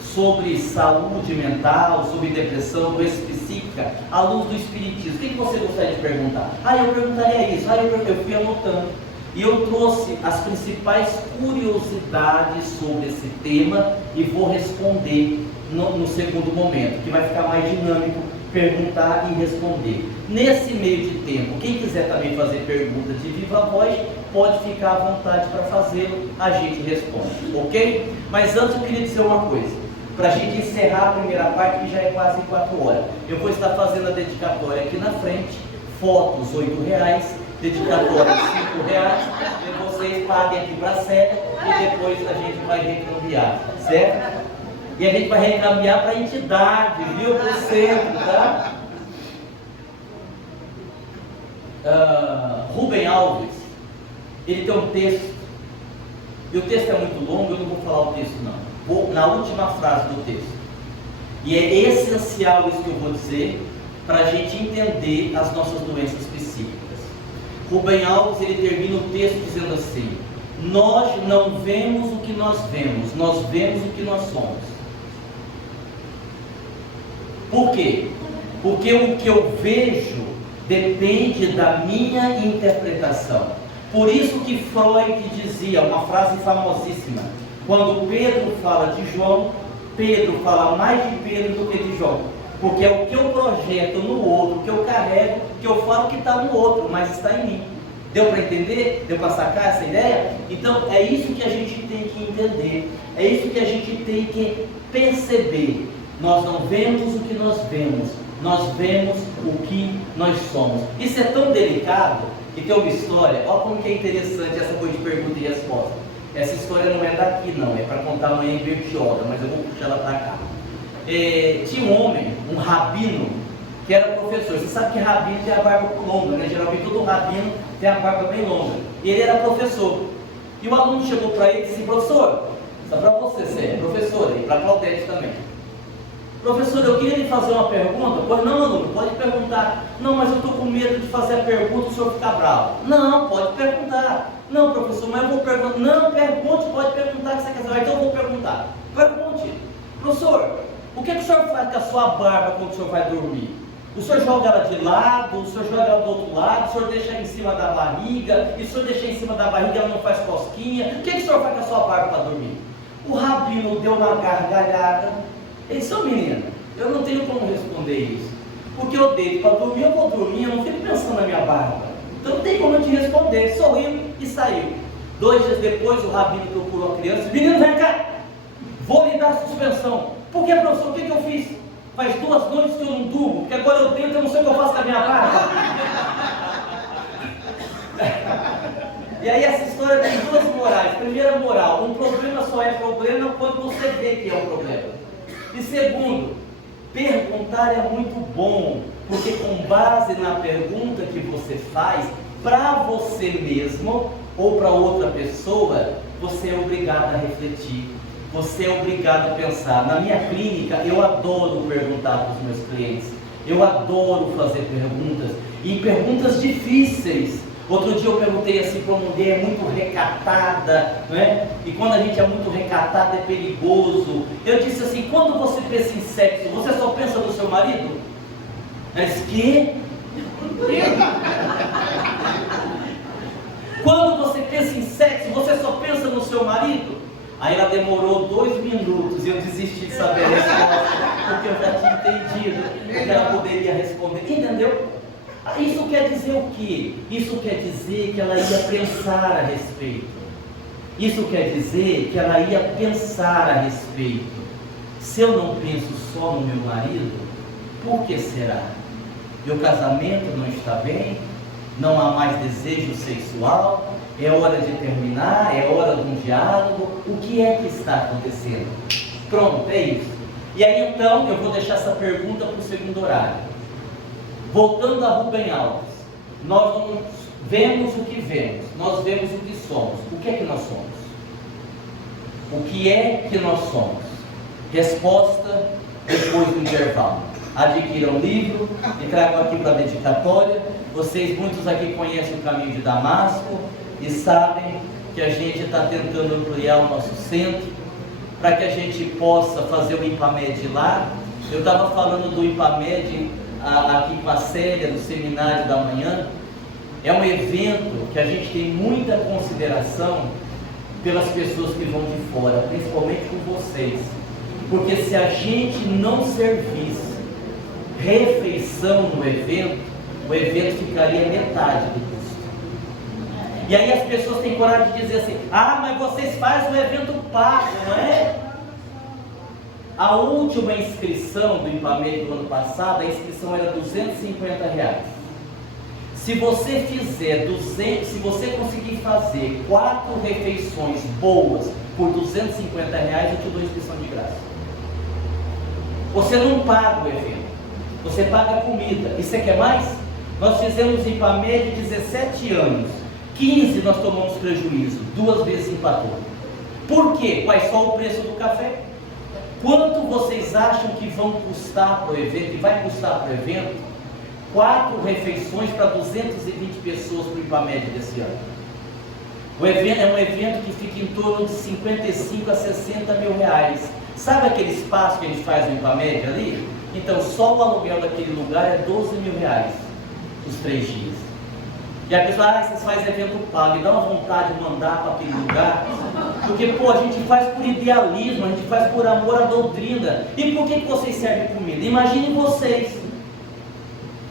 sobre saúde mental, sobre depressão, doença psíquica, à luz do espiritismo, o que você gostaria de perguntar? Eu perguntaria isso, eu fui anotando. E eu trouxe as principais curiosidades sobre esse tema e vou responder no segundo momento, que vai ficar mais dinâmico, perguntar e responder. Nesse meio de tempo, quem quiser também fazer perguntas de viva voz, pode ficar à vontade para fazê-lo, a gente responde, ok? Mas antes eu queria dizer uma coisa, para a gente encerrar a primeira parte, que já é quase 4 horas. Eu vou estar fazendo a dedicatória aqui na frente, fotos R$8, dedicatória R$5, e vocês paguem aqui para a Célia e depois a gente vai recambiar, certo? E a gente vai recambiar para a entidade, viu? Para o centro, tá? Rubem Alves, ele tem um texto, e o texto é muito longo, eu não vou falar o texto não, vou na última frase do texto. E é essencial isso que eu vou dizer, para a gente entender as nossas doenças psíquicas. Rubem Alves, ele termina o texto dizendo assim: nós não vemos o que nós vemos, nós vemos o que nós somos. Por quê? Porque o que eu vejo depende da minha interpretação. Por isso que Freud dizia, uma frase famosíssima, quando Pedro fala de João, Pedro fala mais de Pedro do que de João. Porque é o que eu projeto no outro, o que eu carrego, que eu falo que está no outro, mas está em mim. Deu para entender? Deu para sacar essa ideia? Então é isso que a gente tem que entender, é isso que a gente tem que perceber. Nós não vemos o que nós vemos, nós vemos o que nós somos. Isso é tão delicado que tem uma história, olha como que é interessante essa coisa de pergunta e resposta. Essa história não é daqui não, é para contar amanhã em Bertioga, mas eu vou puxar ela para cá. Tinha um homem, um rabino, que era professor. Você sabe que rabino tem a barba longa, né? Geralmente todo rabino tem a barba bem longa. E ele era professor. E o aluno chegou para ele e disse: professor, só para você é professor, e para Claudete também. Professor, eu queria lhe fazer uma pergunta. Pois não, aluno, pode perguntar. Não, mas eu estou com medo de fazer a pergunta e o senhor ficar bravo. Não, pode perguntar. Não, professor, mas eu vou perguntar. Não, pergunte, pode perguntar o que você quer saber. Então eu vou perguntar. Pergunte. Professor, o que o senhor faz com a sua barba quando o senhor vai dormir? O senhor joga ela de lado, o senhor joga ela do outro lado, o senhor deixa ela em cima da barriga, e o senhor deixa em cima da barriga e ela não faz cosquinha. O que o senhor faz com a sua barba para dormir? O rabino deu uma gargalhada. Ele disse: ô menina, eu não tenho como responder isso, porque eu deito para dormir, eu vou dormir, eu não fico pensando na minha barba, então não tem como eu te responder. Sorriu e saiu. 2 dias depois o rabino procurou a criança: menino, vem cá, vou lhe dar suspensão. Por que, professor? O que eu fiz? Faz 2 noites que eu não durmo, porque agora eu deito, eu não sei o que eu faço com a minha barba. E aí essa história tem 2 morais. Primeira moral: um problema só é problema quando você vê que é um problema. E segundo, perguntar é muito bom, porque com base na pergunta que você faz para você mesmo ou para outra pessoa, você é obrigado a refletir, você é obrigado a pensar. Na minha clínica eu adoro perguntar para os meus clientes, eu adoro fazer perguntas, e perguntas difíceis. Outro dia eu perguntei assim para uma mulher muito recatada, né? E quando a gente é muito recatado é perigoso. Eu disse assim: quando você pensa em sexo, você só pensa no seu marido? Ela disse: que? Quando você pensa em sexo, você só pensa no seu marido? Aí ela demorou 2 minutos e eu desisti de saber a resposta, porque eu já tinha entendido que ela poderia responder. Entendeu? Isso quer dizer o quê? Isso quer dizer que ela ia pensar a respeito. Isso quer dizer que ela ia pensar a respeito. Se eu não penso só no meu marido, por que será? Meu casamento não está bem? Não há mais desejo sexual? É hora de terminar? É hora de um diálogo? O que é que está acontecendo? Pronto, é isso. E aí então eu vou deixar essa pergunta para o segundo horário. Voltando a Rubem Alves, nós não vemos o que vemos, nós vemos o que somos. O que é que nós somos? O que é que nós somos? Resposta depois do intervalo. Adquiram o livro e tragam aqui para a dedicatória. Vocês, muitos aqui conhecem o Caminho de Damasco e sabem que a gente está tentando ampliar o nosso centro para que a gente possa fazer o IPAMED lá. Eu estava falando do IPAMED aqui com a Célia, no seminário da manhã. É um evento que a gente tem muita consideração pelas pessoas que vão de fora, principalmente com vocês, porque se a gente não servisse refeição no evento, o evento ficaria metade do custo. E aí as pessoas têm coragem de dizer assim: ah, mas vocês fazem o evento pago, não é? A última inscrição do IPAMED do ano passado, a inscrição era R$250. Se você fizer se você conseguir fazer 4 refeições boas por R$250, eu te dou inscrição de graça. Você não paga o evento, você paga a comida. E você quer mais? Nós fizemos IPAMED 17 anos, 15 nós tomamos prejuízo, 2 vezes empatou. Por quê? Qual só o preço do café? Quanto vocês acham que vão custar para o evento, que vai custar para o evento, 4 refeições para 220 pessoas para o IPAMED desse ano? O evento é um evento que fica em torno de 55 a 60 mil reais. Sabe aquele espaço que a gente faz no IPAMED ali? Então só o aluguel daquele lugar é 12 mil reais, os 3 dias. E a pessoa: vocês fazem evento pago, e dá uma vontade de mandar para aquele lugar, porque pô, a gente faz por idealismo, a gente faz por amor à doutrina. E por que vocês servem comida? Imaginem vocês.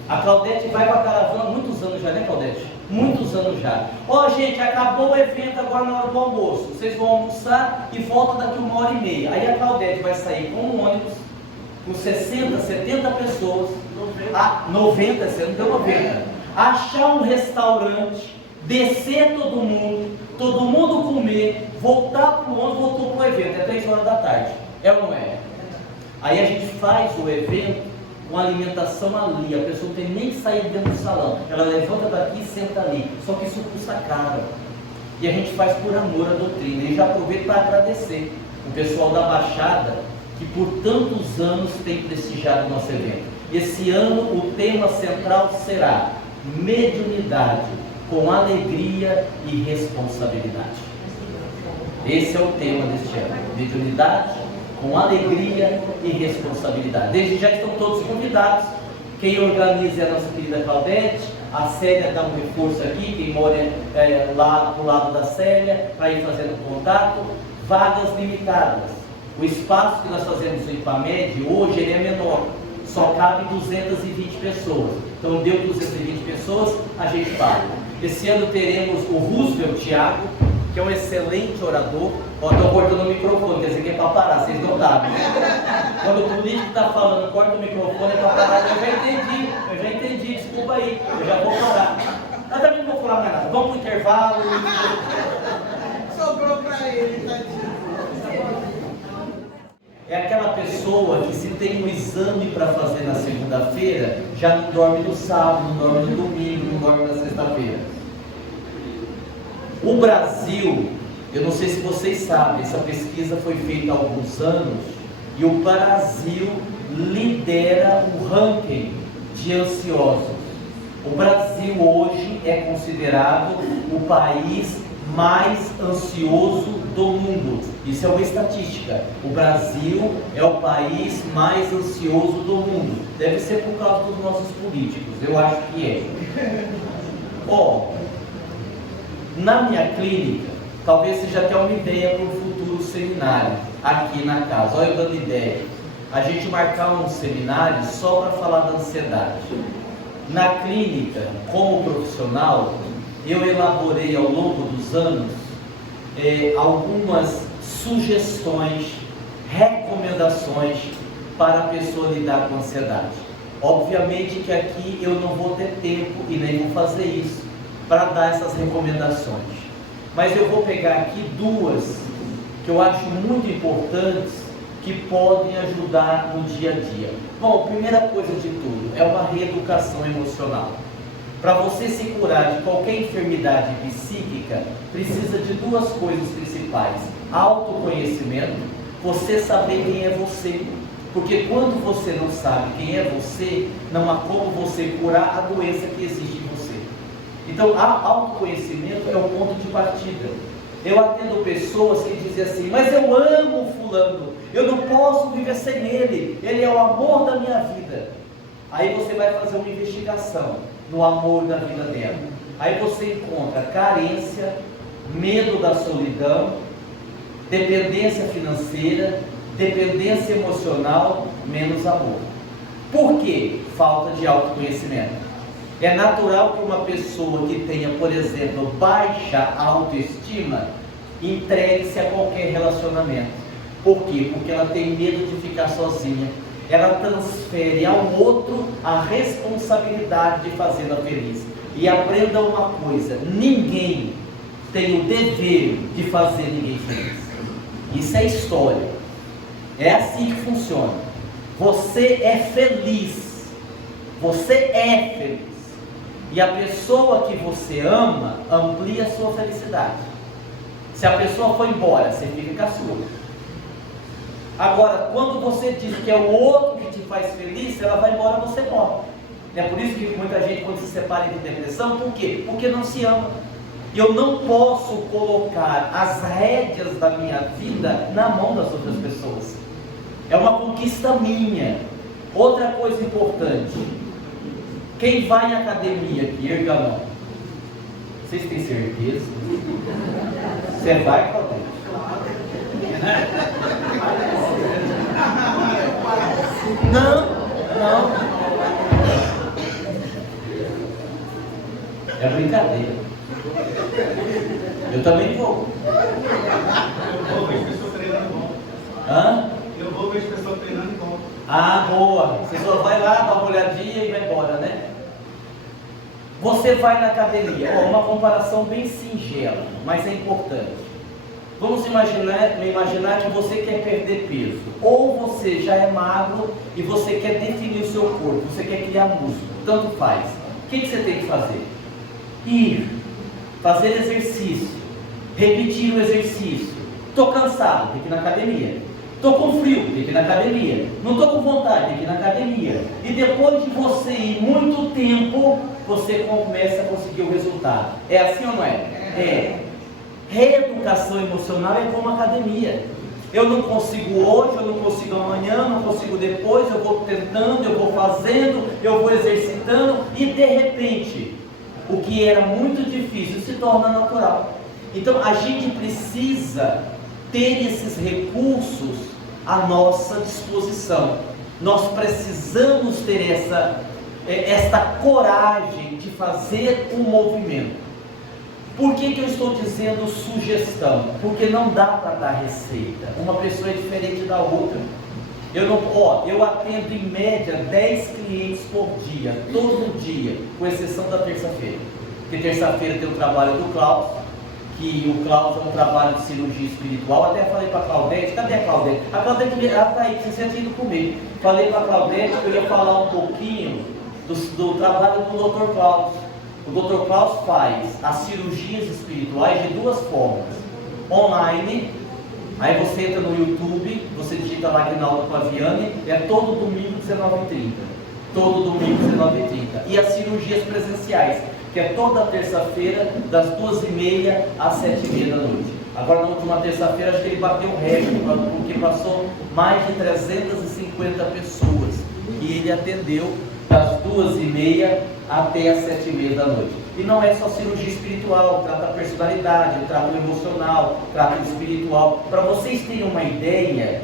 A Claudete vai para a caravana há muitos anos já, né, Claudete? Muitos anos já. Ó, gente, acabou o evento agora na hora do almoço. Vocês vão almoçar e voltam daqui 1h30. Aí a Claudete vai sair com um ônibus com 60, 70 pessoas, 90, você não deu 90. Achar um restaurante, descer todo mundo comer, voltar para o ônibus, voltou para o evento, é 3 horas da tarde. É ou não é? Aí a gente faz o evento com alimentação ali, a pessoa não tem nem que sair dentro do salão, ela levanta daqui e senta ali, só que isso custa caro. E a gente faz por amor à doutrina. E já aproveito para agradecer o pessoal da Baixada, que por tantos anos tem prestigiado o nosso evento. Esse ano o tema central será mediunidade com alegria e responsabilidade. Esse é o tema deste ano, mediunidade com alegria e responsabilidade. Desde já estão todos convidados. Quem organiza é a nossa querida Claudete, a Célia dá um reforço aqui, quem mora lá do lado da Célia, para ir fazendo contato. Vagas limitadas. O espaço que nós fazemos no IPAMED hoje ele é menor, só cabe 220 pessoas. Então deu 220 pessoas, a gente paga. Esse ano teremos o Roosevelt Thiago, que é um excelente orador. Estou cortando o microfone, quer dizer que é para parar, vocês não sabem. Quando o político está falando, corta o microfone, é para parar. Eu já entendi, desculpa aí, eu já vou parar. Eu também não vou falar mais nada, vamos para o intervalo. Sobrou para ele, tadinho. É aquela pessoa que se tem um exame para fazer na segunda-feira, já não dorme no sábado, não dorme no domingo, não dorme na sexta-feira. O Brasil, eu não sei se vocês sabem, essa pesquisa foi feita há alguns anos, e o Brasil lidera o ranking de ansiosos. O Brasil hoje é considerado o país mais ansioso do mundo. Isso é uma estatística. O Brasil é o país mais ansioso do mundo. Deve ser por causa dos nossos políticos, eu acho que é. Na minha clínica, talvez você já tenha uma ideia para um futuro seminário aqui na casa. Olha eu dando ideia. A gente marcar um seminário só para falar da ansiedade. Na clínica, como profissional, eu elaborei ao longo dos anos algumas sugestões, recomendações para a pessoa lidar com a ansiedade. Obviamente que aqui eu não vou ter tempo e nem vou fazer isso para dar essas recomendações, mas eu vou pegar aqui duas que eu acho muito importantes que podem ajudar no dia a dia. Bom, primeira coisa de tudo é uma reeducação emocional. Para você se curar de qualquer enfermidade psíquica, precisa de duas coisas principais: autoconhecimento, você saber quem é você. Porque quando você não sabe quem é você, não há como você curar a doença que existe em você. Então, autoconhecimento é o ponto de partida. Eu atendo pessoas que dizem assim: mas eu amo fulano, eu não posso viver sem ele é o amor da minha vida. Aí você vai fazer uma investigação no amor da vida dela. Aí você encontra carência, medo da solidão, dependência financeira, dependência emocional, menos amor. Por quê? Falta de autoconhecimento. É natural que uma pessoa que tenha, por exemplo, baixa autoestima, entregue-se a qualquer relacionamento. Por quê? Porque ela tem medo de ficar sozinha. Ela transfere ao outro a responsabilidade de fazê-la feliz. E aprenda uma coisa: ninguém tem o dever de fazer ninguém feliz. Isso é história. É assim que funciona. Você é feliz. Você é feliz. E a pessoa que você ama amplia a sua felicidade. Se a pessoa for embora, você fica com a sua. Agora, quando você diz que é o outro que te faz feliz, ela vai embora, você morre. É por isso que muita gente, quando se separa de depressão, por quê? Porque não se ama. Eu não posso colocar as rédeas da minha vida na mão das outras pessoas. É uma conquista minha. Outra coisa importante: quem vai em academia aqui, erga a mão. Vocês têm certeza? Você vai, Claudete? Não. É brincadeira. Eu também vou. Eu vou ver as pessoas treinando bom. Hã? Eu vou ver as pessoas treinando bom. Ah, boa. Você só vai lá, dá uma olhadinha e vai embora, né? Você vai na academia. Ó, uma comparação bem singela, mas é importante. Vamos imaginar que você quer perder peso. Ou você já é magro e você quer definir o seu corpo, você quer criar músculo. Tanto faz. O que você tem que fazer? Ir, fazer exercício, repetir o exercício. Estou cansado, tem que ir na academia. Estou com frio, tem que ir na academia. Não estou com vontade, tem que ir na academia. E depois de você ir muito tempo, você começa a conseguir o resultado. É assim ou não é? É. Reeducação emocional é como academia. Eu não consigo hoje, eu não consigo amanhã, eu não consigo depois, eu vou tentando, eu vou fazendo, eu vou exercitando e de repente, o que era muito difícil se torna natural. Então a gente precisa ter esses recursos à nossa disposição. Nós precisamos ter esta coragem de fazer um movimento. Por que eu estou dizendo sugestão? Porque não dá para dar receita. Uma pessoa é diferente da outra. Eu atendo em média 10 clientes por dia, todo dia, com exceção da terça-feira. Porque terça-feira tem o trabalho do Klaus, que o Klaus é um trabalho de cirurgia espiritual. Até falei para a Claudete, cadê a Claudete? A Claudete está aí, que você tinha ido comigo. Falei para a Claudete que eu ia falar um pouquinho do trabalho do Dr. Klaus. O Dr. Klaus faz as cirurgias espirituais de duas formas: online, aí você entra no YouTube, você digita lá Aguinaldo Paviani, é todo domingo 19h30. Todo domingo 19h30. E as cirurgias presenciais, que é toda terça-feira, das 2h30 às 7h30 da noite. Agora, na última terça-feira, acho que ele bateu o recorde, porque passou mais de 350 pessoas. E ele atendeu das 2h30 até as 7h30 da noite. E não é só cirurgia espiritual, trata a personalidade, trata o emocional, trata o espiritual. Para vocês terem uma ideia,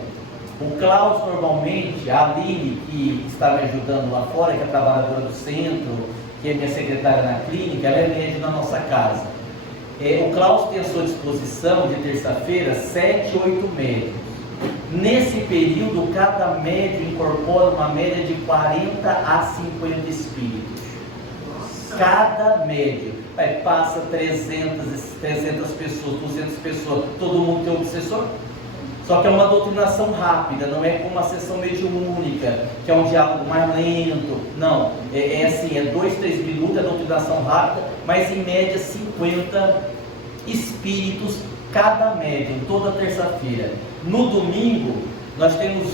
o Klaus normalmente, a Aline, que está me ajudando lá fora, que é trabalhadora do centro, que é minha secretária na clínica, ela é médica na nossa casa. O Klaus tem à sua disposição, de terça-feira, 7, 8 médicos. Nesse período, cada médico incorpora uma média de 40 a 50 espíritos. Cada médico. Passa 300 pessoas, 200 pessoas, todo mundo tem um obsessor. Só que é uma doutrinação rápida, não é como uma sessão mediúnica, que é um diálogo mais lento. Não, é assim, é 2, 3 minutos, é doutrinação rápida, mas em média 50 espíritos cada médium, toda terça-feira. No domingo, nós temos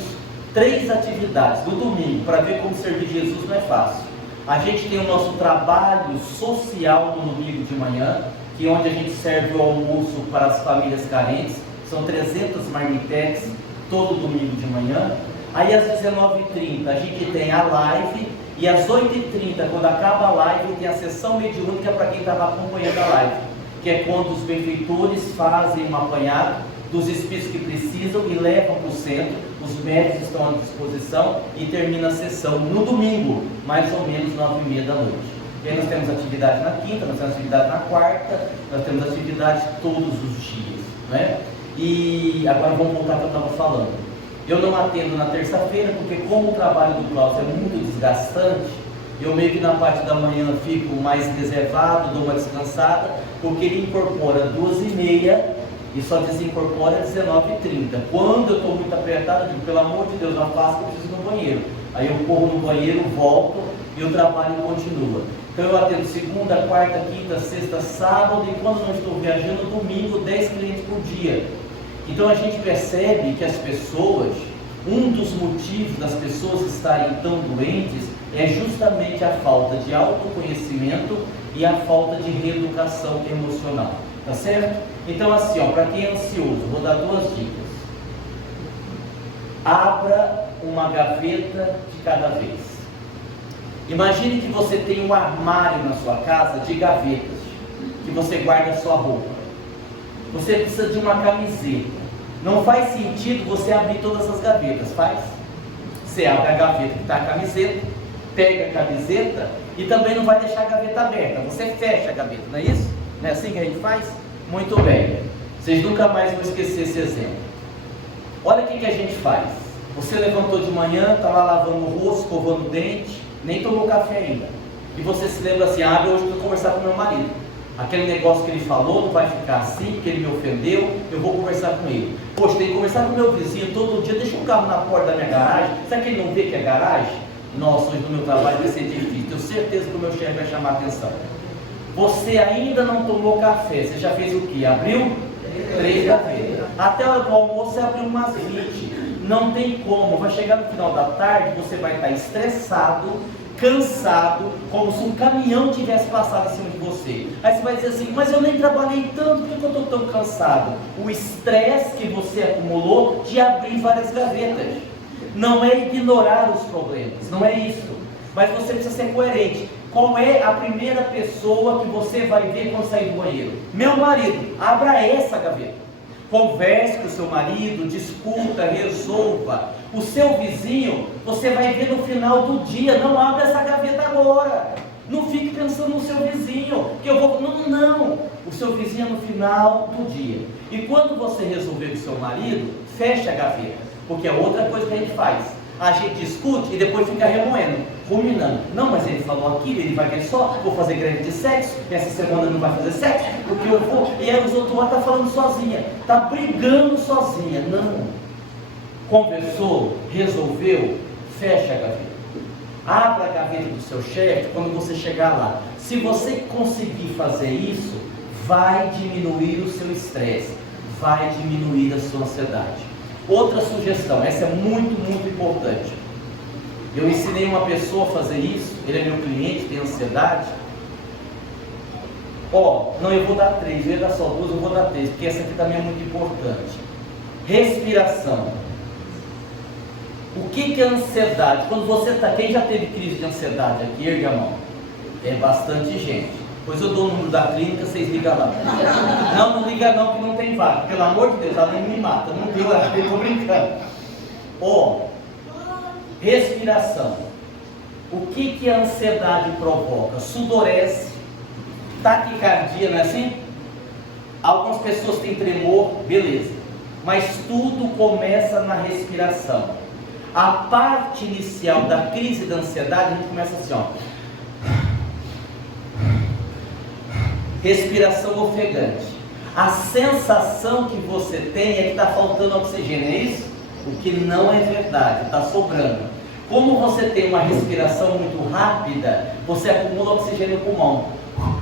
3 atividades. No domingo, para ver como servir Jesus não é fácil. A gente tem o nosso trabalho social no domingo de manhã, que é onde a gente serve o almoço para as famílias carentes. São 300 marmitex todo domingo de manhã. Aí às 19h30 a gente tem a live. E às 8h30, quando acaba a live, tem a sessão mediúnica para quem estava acompanhando a live, que é quando os benfeitores fazem um apanhado dos espíritos que precisam e levam para o centro. Os médicos estão à disposição e termina a sessão no domingo, mais ou menos 9h30 da noite. E aí nós temos atividade na quinta, nós temos atividade na quarta, nós temos atividade todos os dias, né? E agora vamos voltar ao que eu estava falando. Eu não atendo na terça-feira, porque como o trabalho do Klaus é muito desgastante, eu meio que na parte da manhã fico mais reservado, dou uma descansada, porque ele incorpora 2h30 e só desincorpora 19h30. Quando eu estou muito apertado, eu digo, pelo amor de Deus, não faça que eu preciso ir no banheiro. Aí eu corro no banheiro, volto e o trabalho continua. Então eu atendo segunda, quarta, quinta, sexta, sábado, e quando não estou viajando, domingo, 10 clientes por dia. Então a gente percebe que as pessoas, um dos motivos das pessoas estarem tão doentes é justamente a falta de autoconhecimento e a falta de reeducação emocional, tá certo? Então assim, para quem é ansioso, vou dar 2 dicas. Abra uma gaveta de cada vez. Imagine que você tem um armário na sua casa de gavetas, que você guarda a sua roupa. Você precisa de uma camiseta. Não faz sentido você abrir todas as gavetas, faz? Você abre a gaveta que está a camiseta, pega a camiseta e também não vai deixar a gaveta aberta. Você fecha a gaveta, não é isso? Não é assim que a gente faz? Muito bem. Vocês nunca mais vão esquecer esse exemplo. Olha o que a gente faz. Você levantou de manhã, está lá lavando o rosto, escovando o dente, nem tomou café ainda. E você se lembra assim, hoje eu vou conversar com meu marido. Aquele negócio que ele falou não vai ficar assim, porque ele me ofendeu, eu vou conversar com ele. Poxa, tem que conversar com o meu vizinho todo dia, deixa um carro na porta da minha garagem. Será que ele não vê que é garagem? Nossa, hoje no meu trabalho vai ser difícil, tenho certeza que o meu chefe vai chamar a atenção. Você ainda não tomou café, você já fez o quê? Abriu 3 gavetas. Até a hora do almoço você abriu umas 20. Não tem como, vai chegar no final da tarde, você vai estar estressado, cansado, como se um caminhão tivesse passado em cima de você. Aí você vai dizer assim, mas eu nem trabalhei tanto, por que eu estou tão cansado? O estresse que você acumulou de abrir várias gavetas. Não é ignorar os problemas, não é isso. Mas você precisa ser coerente. Qual é a primeira pessoa que você vai ver quando sair do banheiro? Meu marido, abra essa gaveta. Converse com o seu marido, discuta, resolva. O seu vizinho, você vai ver no final do dia. Não abra essa gaveta agora. Não fique pensando no seu vizinho, que eu vou... Não. O seu vizinho é no final do dia. E quando você resolver com o seu marido, fecha a gaveta. Porque é outra coisa que a gente faz. A gente discute e depois fica remoendo, ruminando. Não, mas ele falou aquilo, ele vai ver só, vou fazer greve de sexo, essa semana não vai fazer sexo, porque eu vou. E aí os outros lá estão falando sozinha, está brigando sozinha. Não. Conversou, resolveu, fecha a gaveta. Abra a gaveta do seu chefe quando você chegar lá. Se você conseguir fazer isso, vai diminuir o seu estresse, vai diminuir a sua ansiedade. Outra sugestão, essa é muito, muito importante. Eu ensinei uma pessoa a fazer isso, ele é meu cliente, tem ansiedade. Não, eu vou dar 3, eu ia dar só 2, eu vou dar 3, porque essa aqui também é muito importante. Respiração. O que é ansiedade? Quando você está, quem já teve crise de ansiedade aqui, erga a mão. É bastante gente. Pois eu dou o número da clínica, vocês ligam lá. Não liga não, que não tem vaga. Pelo amor de Deus, ela nem me mata. Não deu, eu estou brincando. Respiração. O que a ansiedade provoca? Sudorese, taquicardia, não é assim? Algumas pessoas têm tremor, beleza. Mas tudo começa na respiração. A parte inicial da crise da ansiedade, a gente começa assim, respiração ofegante. A sensação que você tem é que está faltando oxigênio, é isso? O que não é verdade, está sobrando. Como você tem uma respiração muito rápida, você acumula oxigênio no pulmão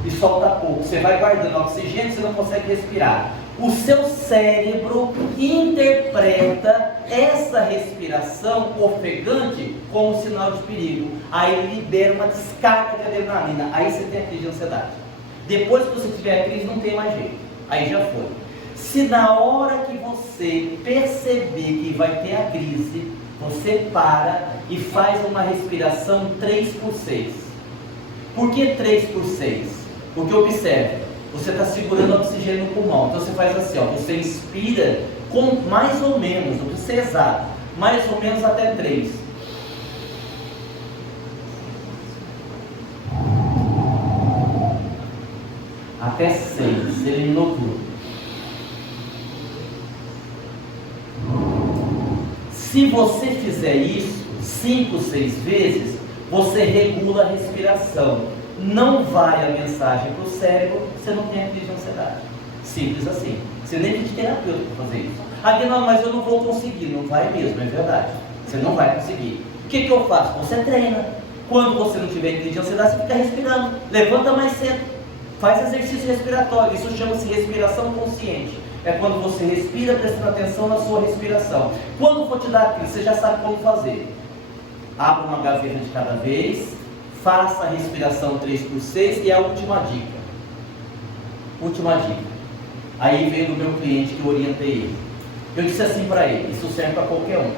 e solta pouco. Você vai guardando oxigênio, você não consegue respirar. O seu cérebro interpreta essa respiração ofegante como sinal de perigo. Aí ele libera uma descarga de adrenalina. Aí você tem a crise de ansiedade. Depois que você tiver a crise, não tem mais jeito. Aí já foi. Se na hora que você perceber que vai ter a crise, você para e faz uma respiração 3x6. Por que 3x6? Porque observe, você está segurando oxigênio no pulmão. Então você faz assim, você inspira com mais ou menos, não precisa ser exato, mais ou menos até 3. Até 6, eliminou tudo. Se você fizer isso 5, 6 vezes, você regula a respiração. Não vai a mensagem para o cérebro, você não tem a crise de ansiedade. Simples assim. Você nem tem terapeuta para fazer isso. Não, mas eu não vou conseguir. Não vai mesmo, é verdade. Você não vai conseguir. O que eu faço? Você treina. Quando você não tiver crise de ansiedade, você fica respirando. Levanta mais cedo. Faz exercício respiratório, isso chama-se respiração consciente. É quando você respira prestando atenção na sua respiração. Quando for te dar crise, você já sabe como fazer. Abra uma gaveta de cada vez, faça a respiração 3x6 e a última dica. Última dica. Aí veio do meu cliente que eu orientei ele. Eu disse assim para ele, isso serve para qualquer um.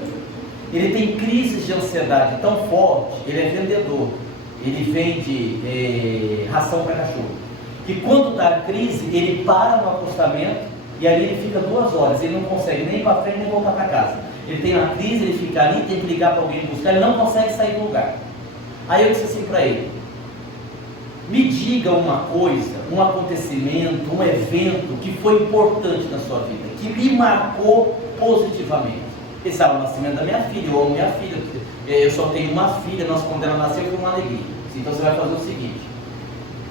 Ele tem crises de ansiedade tão forte, ele é vendedor. Ele vende ração para cachorro. E quando dá a crise, ele para no acostamento e ali ele fica 2 horas. Ele não consegue nem ir para frente nem voltar para casa. Ele tem uma crise, ele fica ali, tem que ligar para alguém buscar, ele não consegue sair do lugar. Aí eu disse assim para ele: me diga uma coisa, um acontecimento, um evento que foi importante na sua vida, que lhe marcou positivamente. Esse é o nascimento da minha filha, eu amo minha filha, eu só tenho uma filha, nós quando ela nasceu foi uma alegria. Então você vai fazer o seguinte,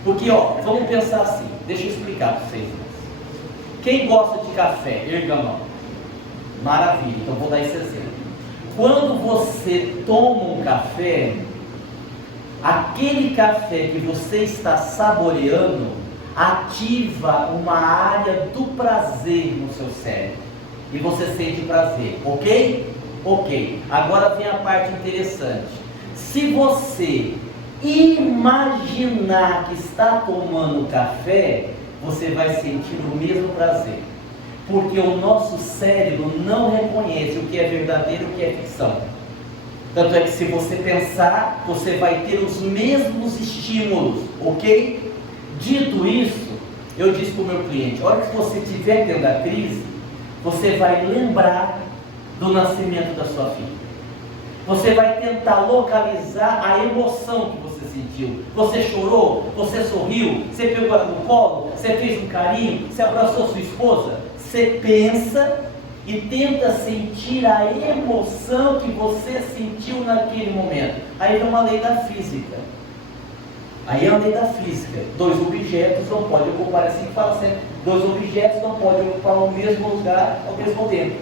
porque vamos pensar assim, deixa eu explicar para vocês. Quem gosta de café, erga a mão. Maravilha, então vou dar esse exemplo. Quando você toma um café, aquele café que você está saboreando ativa uma área do prazer no seu cérebro e você sente prazer, ok? Ok, agora vem a parte interessante. Se você imaginar que está tomando café, você vai sentir o mesmo prazer, porque o nosso cérebro não reconhece o que é verdadeiro e o que é ficção. Tanto é que se você pensar, você vai ter os mesmos estímulos, ok? Dito isso, eu disse para o meu cliente, a hora que você estiver tendo a crise, você vai lembrar do nascimento da sua filha. Você vai tentar localizar a emoção que você sentiu. Você chorou, você sorriu, você pegou ela no colo, você fez um carinho, você abraçou sua esposa. Você pensa e tenta sentir a emoção que você sentiu naquele momento. Aí vem uma lei da física. Aí é a lei da física. Dois objetos não podem ocupar, assim que fala sempre, dois objetos não podem ocupar o mesmo lugar ao mesmo tempo.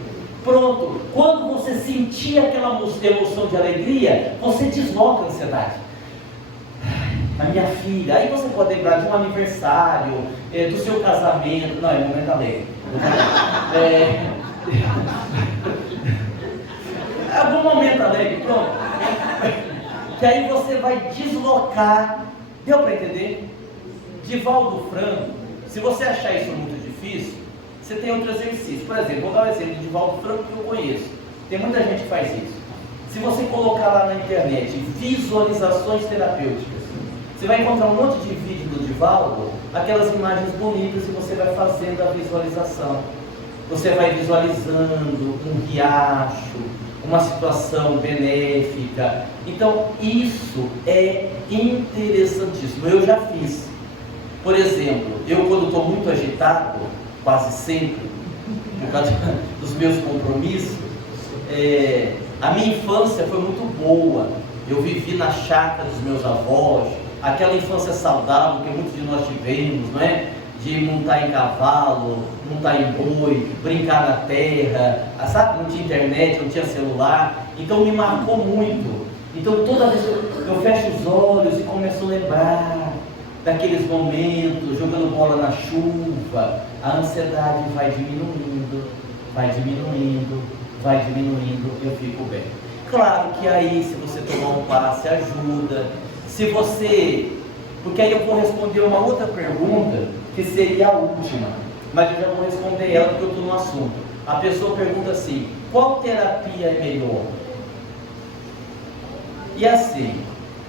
Pronto, quando você sentir aquela emoção de alegria, você desloca a ansiedade. A minha filha, aí você pode lembrar de um aniversário, do seu casamento, não, é momento alegre. Algum momento alegre, pronto. Que aí você vai deslocar. Deu para entender? Divaldo Franco, se você achar isso muito difícil, você tem outro exercício. Por exemplo, vou dar um exemplo de Divaldo Franco que eu conheço. Tem muita gente que faz isso. Se você colocar lá na internet visualizações terapêuticas, você vai encontrar um monte de vídeo do Divaldo, aquelas imagens bonitas, e você vai fazendo a visualização. Você vai visualizando um riacho, uma situação benéfica. Então isso é interessantíssimo. Eu já fiz. Por exemplo, eu quando estou muito agitado, quase sempre, por causa dos meus compromissos, a minha infância foi muito boa. Eu vivi na chácara dos meus avós, aquela infância saudável que muitos de nós tivemos, não é? De montar em cavalo, montar em boi, brincar na terra, sabe? Não tinha internet, não tinha celular, então me marcou muito. Então toda vez que eu fecho os olhos e começo a lembrar daqueles momentos, jogando bola na chuva, a ansiedade vai diminuindo, vai diminuindo, vai diminuindo, eu fico bem. Claro que aí, se você tomar um passe, ajuda. Se você... Porque aí eu vou responder uma outra pergunta, que seria a última, mas eu já vou responder ela porque eu estou no assunto. A pessoa pergunta assim, qual terapia é melhor? E assim,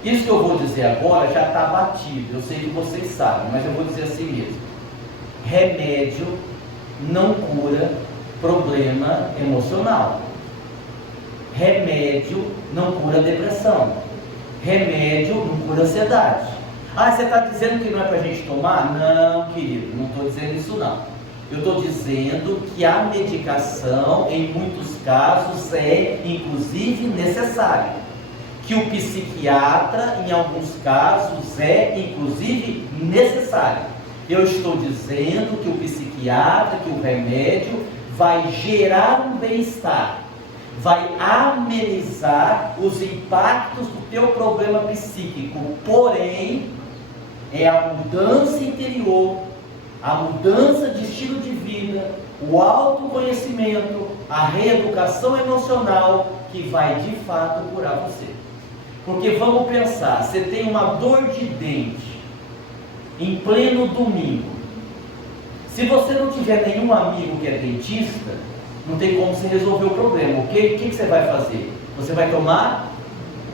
isso que eu vou dizer agora já está batido, eu sei que vocês sabem, mas eu vou dizer assim mesmo. Remédio não cura problema emocional. Remédio não cura depressão. Remédio não cura ansiedade. Ah, você está dizendo que não é para a gente tomar? Não, querido, não estou dizendo isso não. Eu estou dizendo que a medicação, em muitos casos, é inclusive necessária. Que o psiquiatra, em alguns casos, é inclusive necessário. Eu estou dizendo que o psiquiatra, que o remédio vai gerar um bem-estar, vai amenizar os impactos do teu problema psíquico, porém, é a mudança interior, a mudança de estilo de vida, o autoconhecimento, a reeducação emocional que vai de fato curar você. Porque vamos pensar, você tem uma dor de dente em pleno domingo. Se você não tiver nenhum amigo que é dentista, não tem como você resolver o problema, ok? O que você vai fazer? Você vai tomar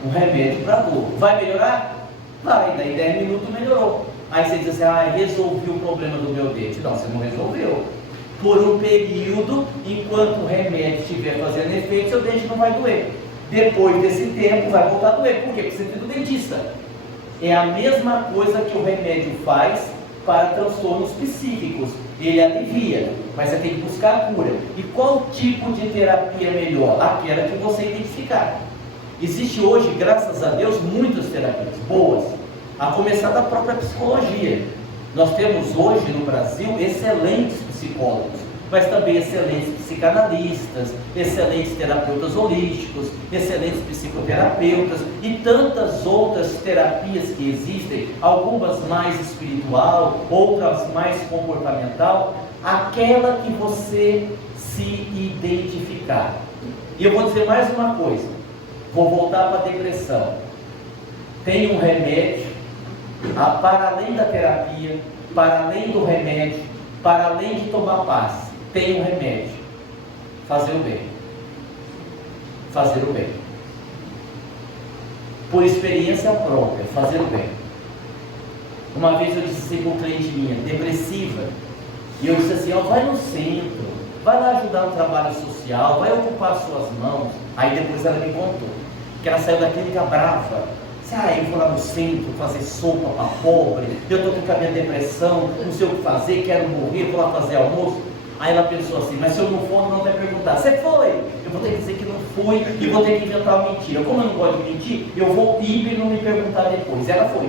um remédio para dor. Vai melhorar? Vai, daí 10 minutos melhorou. Aí você diz assim, resolvi o problema do meu dente. Não, você não resolveu. Por um período, enquanto o remédio estiver fazendo efeito, seu dente não vai doer. Depois desse tempo vai voltar a doer. Por quê? Porque você tem do dentista. É a mesma coisa que o remédio faz para transtornos psíquicos. Ele alivia, mas você tem que buscar a cura. E qual tipo de terapia é melhor? Aquela que você identificar. Existe hoje, graças a Deus, muitas terapias boas, a começar da própria psicologia. Nós temos hoje no Brasil excelentes psicólogos, mas também excelentes psicanalistas, excelentes terapeutas holísticos, excelentes psicoterapeutas e tantas outras terapias que existem, algumas mais espiritual, outras mais comportamental, aquela que você se identificar. E eu vou dizer mais uma coisa, vou voltar para a depressão. Tem um remédio, para além da terapia, para além do remédio, para além de tomar passe, tem um remédio: fazer o bem. Fazer o bem. Por experiência própria, fazer o bem. Uma vez eu disse para uma cliente minha, depressiva, e eu disse assim: ó, vai no centro, vai lá ajudar no trabalho social, vai ocupar suas mãos. Aí depois ela me contou que ela saiu da clínica brava. Eu vou lá no centro fazer sopa para pobre, eu estou com a minha depressão, não sei o que fazer, quero morrer, vou lá fazer almoço. Aí ela pensou assim: mas se eu não for, não vai perguntar, você foi? Eu vou ter que dizer que não fui e vou ter que inventar uma mentira. Como eu não gosto de mentir, eu vou ir e não me perguntar depois. Ela foi.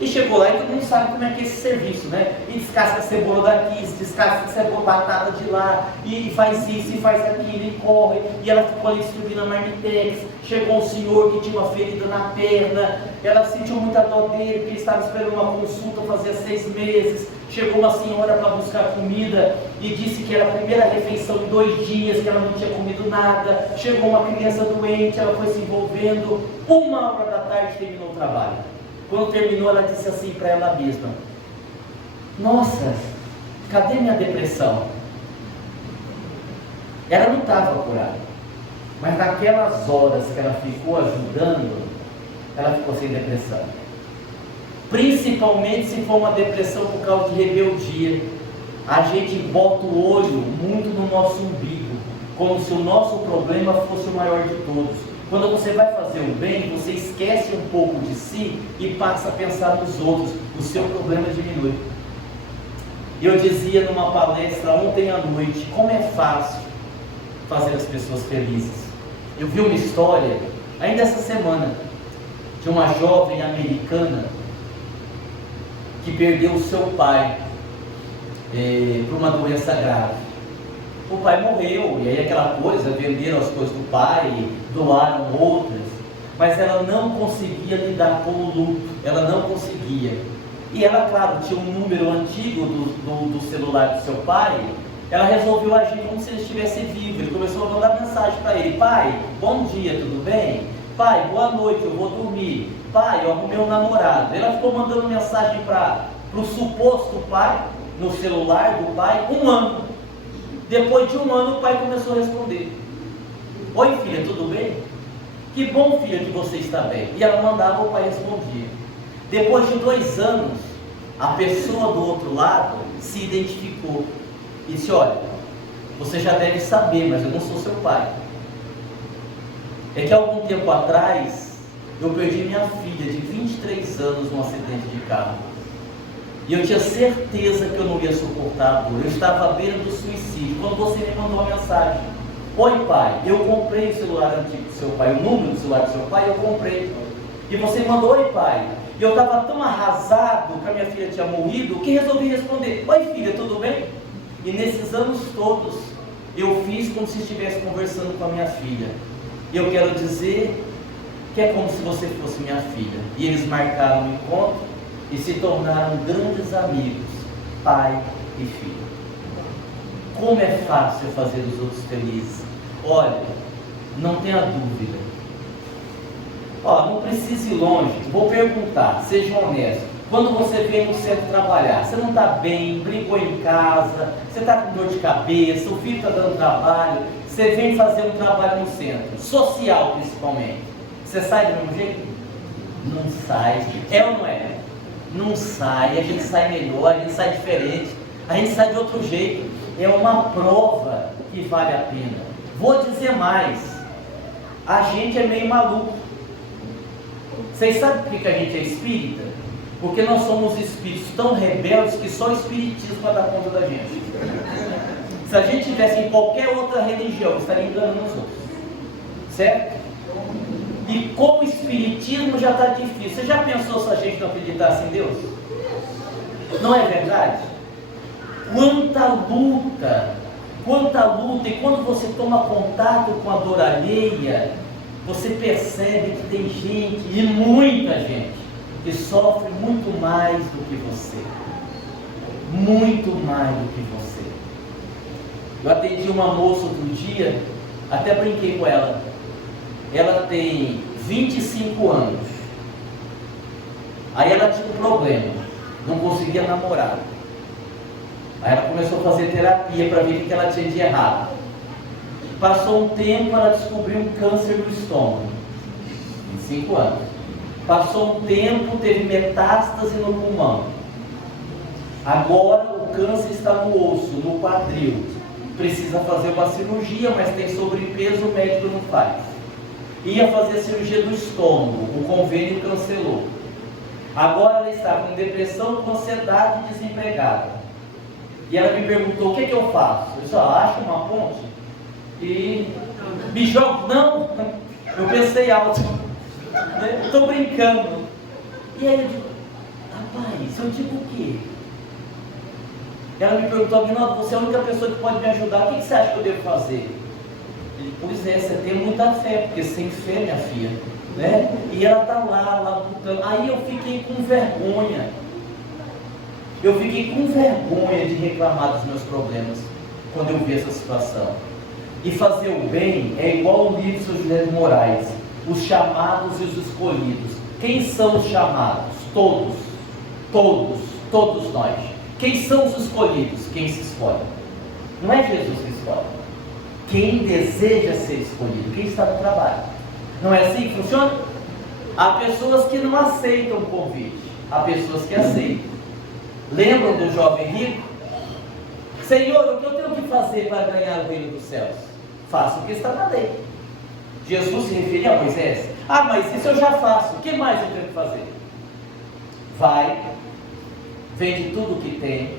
E chegou lá e todo mundo sabe como é que é esse serviço, né? E descasca a cebola daqui, descasca a cebola, batata de lá, e faz isso, e faz aquilo, e corre. E ela ficou ali distribuindo a marmitex. Chegou um senhor que tinha uma ferida na perna, ela sentiu muita dor dele, porque ele estava esperando uma consulta fazia 6 meses. Chegou uma senhora para buscar comida e disse que era a primeira refeição em 2 dias, que ela não tinha comido nada. Chegou uma criança doente, ela foi se envolvendo. 1h terminou o trabalho. Quando terminou, ela disse assim para ela mesma: nossa, cadê minha depressão? Ela não estava curada, mas naquelas horas que ela ficou ajudando, ela ficou sem depressão. Principalmente se for uma depressão por causa de rebeldia. A gente bota o olho muito no nosso umbigo, como se o nosso problema fosse o maior de todos. Quando você vai fazer o bem, você esquece um pouco de si e passa a pensar nos outros. O seu problema diminui. Eu dizia numa palestra ontem à noite, como é fácil fazer as pessoas felizes. Eu vi uma história, ainda essa semana, de uma jovem americana que perdeu o seu pai por uma doença grave. O pai morreu, e aí aquela coisa, venderam as coisas do pai, doaram outras, mas ela não conseguia lidar com o luto, ela não conseguia. E ela, claro, tinha um número antigo do celular do seu pai, ela resolveu agir como se ele estivesse vivo. Ele começou a mandar mensagem para ele: pai, bom dia, tudo bem? Pai, boa noite, eu vou dormir. Pai, eu arrumei um namorado. Ela ficou mandando mensagem para o suposto pai, no celular do pai, 1 ano. Depois de 1 ano, o pai começou a responder: oi filha, tudo bem? Que bom, filha, que você está bem. E ela mandava, o pai respondia. Depois de 2 anos, a pessoa do outro lado se identificou e disse: olha, você já deve saber, mas eu não sou seu pai. É que há algum tempo atrás, eu perdi minha filha de 23 anos num acidente de carro. E eu tinha certeza que eu não ia suportar a dor. Eu estava à beira do suicídio. Quando você me mandou a mensagem: oi pai, eu comprei o celular antigo do seu pai, o número do celular do seu pai, eu comprei. E você mandou: oi pai. E eu estava tão arrasado que a minha filha tinha morrido, que resolvi responder: oi filha, tudo bem? E nesses anos todos, eu fiz como se estivesse conversando com a minha filha. E eu quero dizer que é como se você fosse minha filha. E eles marcaram o encontro e se tornaram grandes amigos, pai e filho. Como é fácil fazer os outros felizes. Olha, não tenha dúvida. Não precisa ir longe. Vou perguntar, seja honesto. Quando você vem no centro trabalhar, você não está bem, brigou em casa, você está com dor de cabeça, o filho está dando trabalho, você vem fazer um trabalho no centro, social principalmente. Você sai do mesmo jeito? Não sai. É ou não é? Não sai, a gente sai melhor, a gente sai diferente, a gente sai de outro jeito. É uma prova que vale a pena. Vou dizer mais, a gente é meio maluco. Vocês sabem por que a gente é espírita? Porque nós somos espíritos tão rebeldes que só o espiritismo vai dar conta da gente. Se a gente tivesse em qualquer outra religião, estaria enganando os outros. Certo? E como o espiritismo já está difícil. Você já pensou se a gente não acreditasse em Deus? Não é verdade? Quanta luta, e quando você toma contato com a dor alheia, você percebe que tem gente, e muita gente, que sofre muito mais do que você. Muito mais do que você. Eu atendi uma moça outro dia, até brinquei com ela. Ela tem 25 anos. Aí ela tinha um problema, não conseguia namorar. Aí ela começou a fazer terapia para ver o que ela tinha de errado. Passou um tempo, ela descobriu um câncer no estômago. 25 anos. Passou um tempo, teve metástase no pulmão. Agora o câncer está no osso, no quadril. Precisa fazer uma cirurgia, mas tem sobrepeso, o médico não faz. Ia fazer a cirurgia do estômago, o convênio cancelou. Agora ela está com depressão, com ansiedade e desempregada. E ela me perguntou: o que eu faço? Eu só acho uma ponte e me jogo. Não, eu pensei alto, estou brincando. E aí eu digo: rapaz, eu digo o quê? Ela me perguntou: Aguinaldo, você é a única pessoa que pode me ajudar, o que você acha que eu devo fazer? Pois é, você tem muita fé, porque sem fé, minha filha, né? E ela está lá lutando. Aí eu fiquei com vergonha. Eu fiquei com vergonha de reclamar dos meus problemas quando eu vi essa situação. E fazer o bem é igual o livro do José de Moraes, os chamados e os escolhidos. Quem são os chamados? Todos nós. Quem são os escolhidos? Quem se escolhe? Não é Jesus que escolhe. Quem deseja ser escolhido, quem está no trabalho. Não é assim que funciona? Há pessoas que não aceitam o convite, há pessoas que aceitam. Lembram do jovem rico? Senhor, o que eu tenho que fazer para ganhar o reino dos céus? Faça o que está na lei. Jesus se referia a Moisés. Ah, mas isso eu já faço, o que mais eu tenho que fazer? Vai, vende tudo o que tem,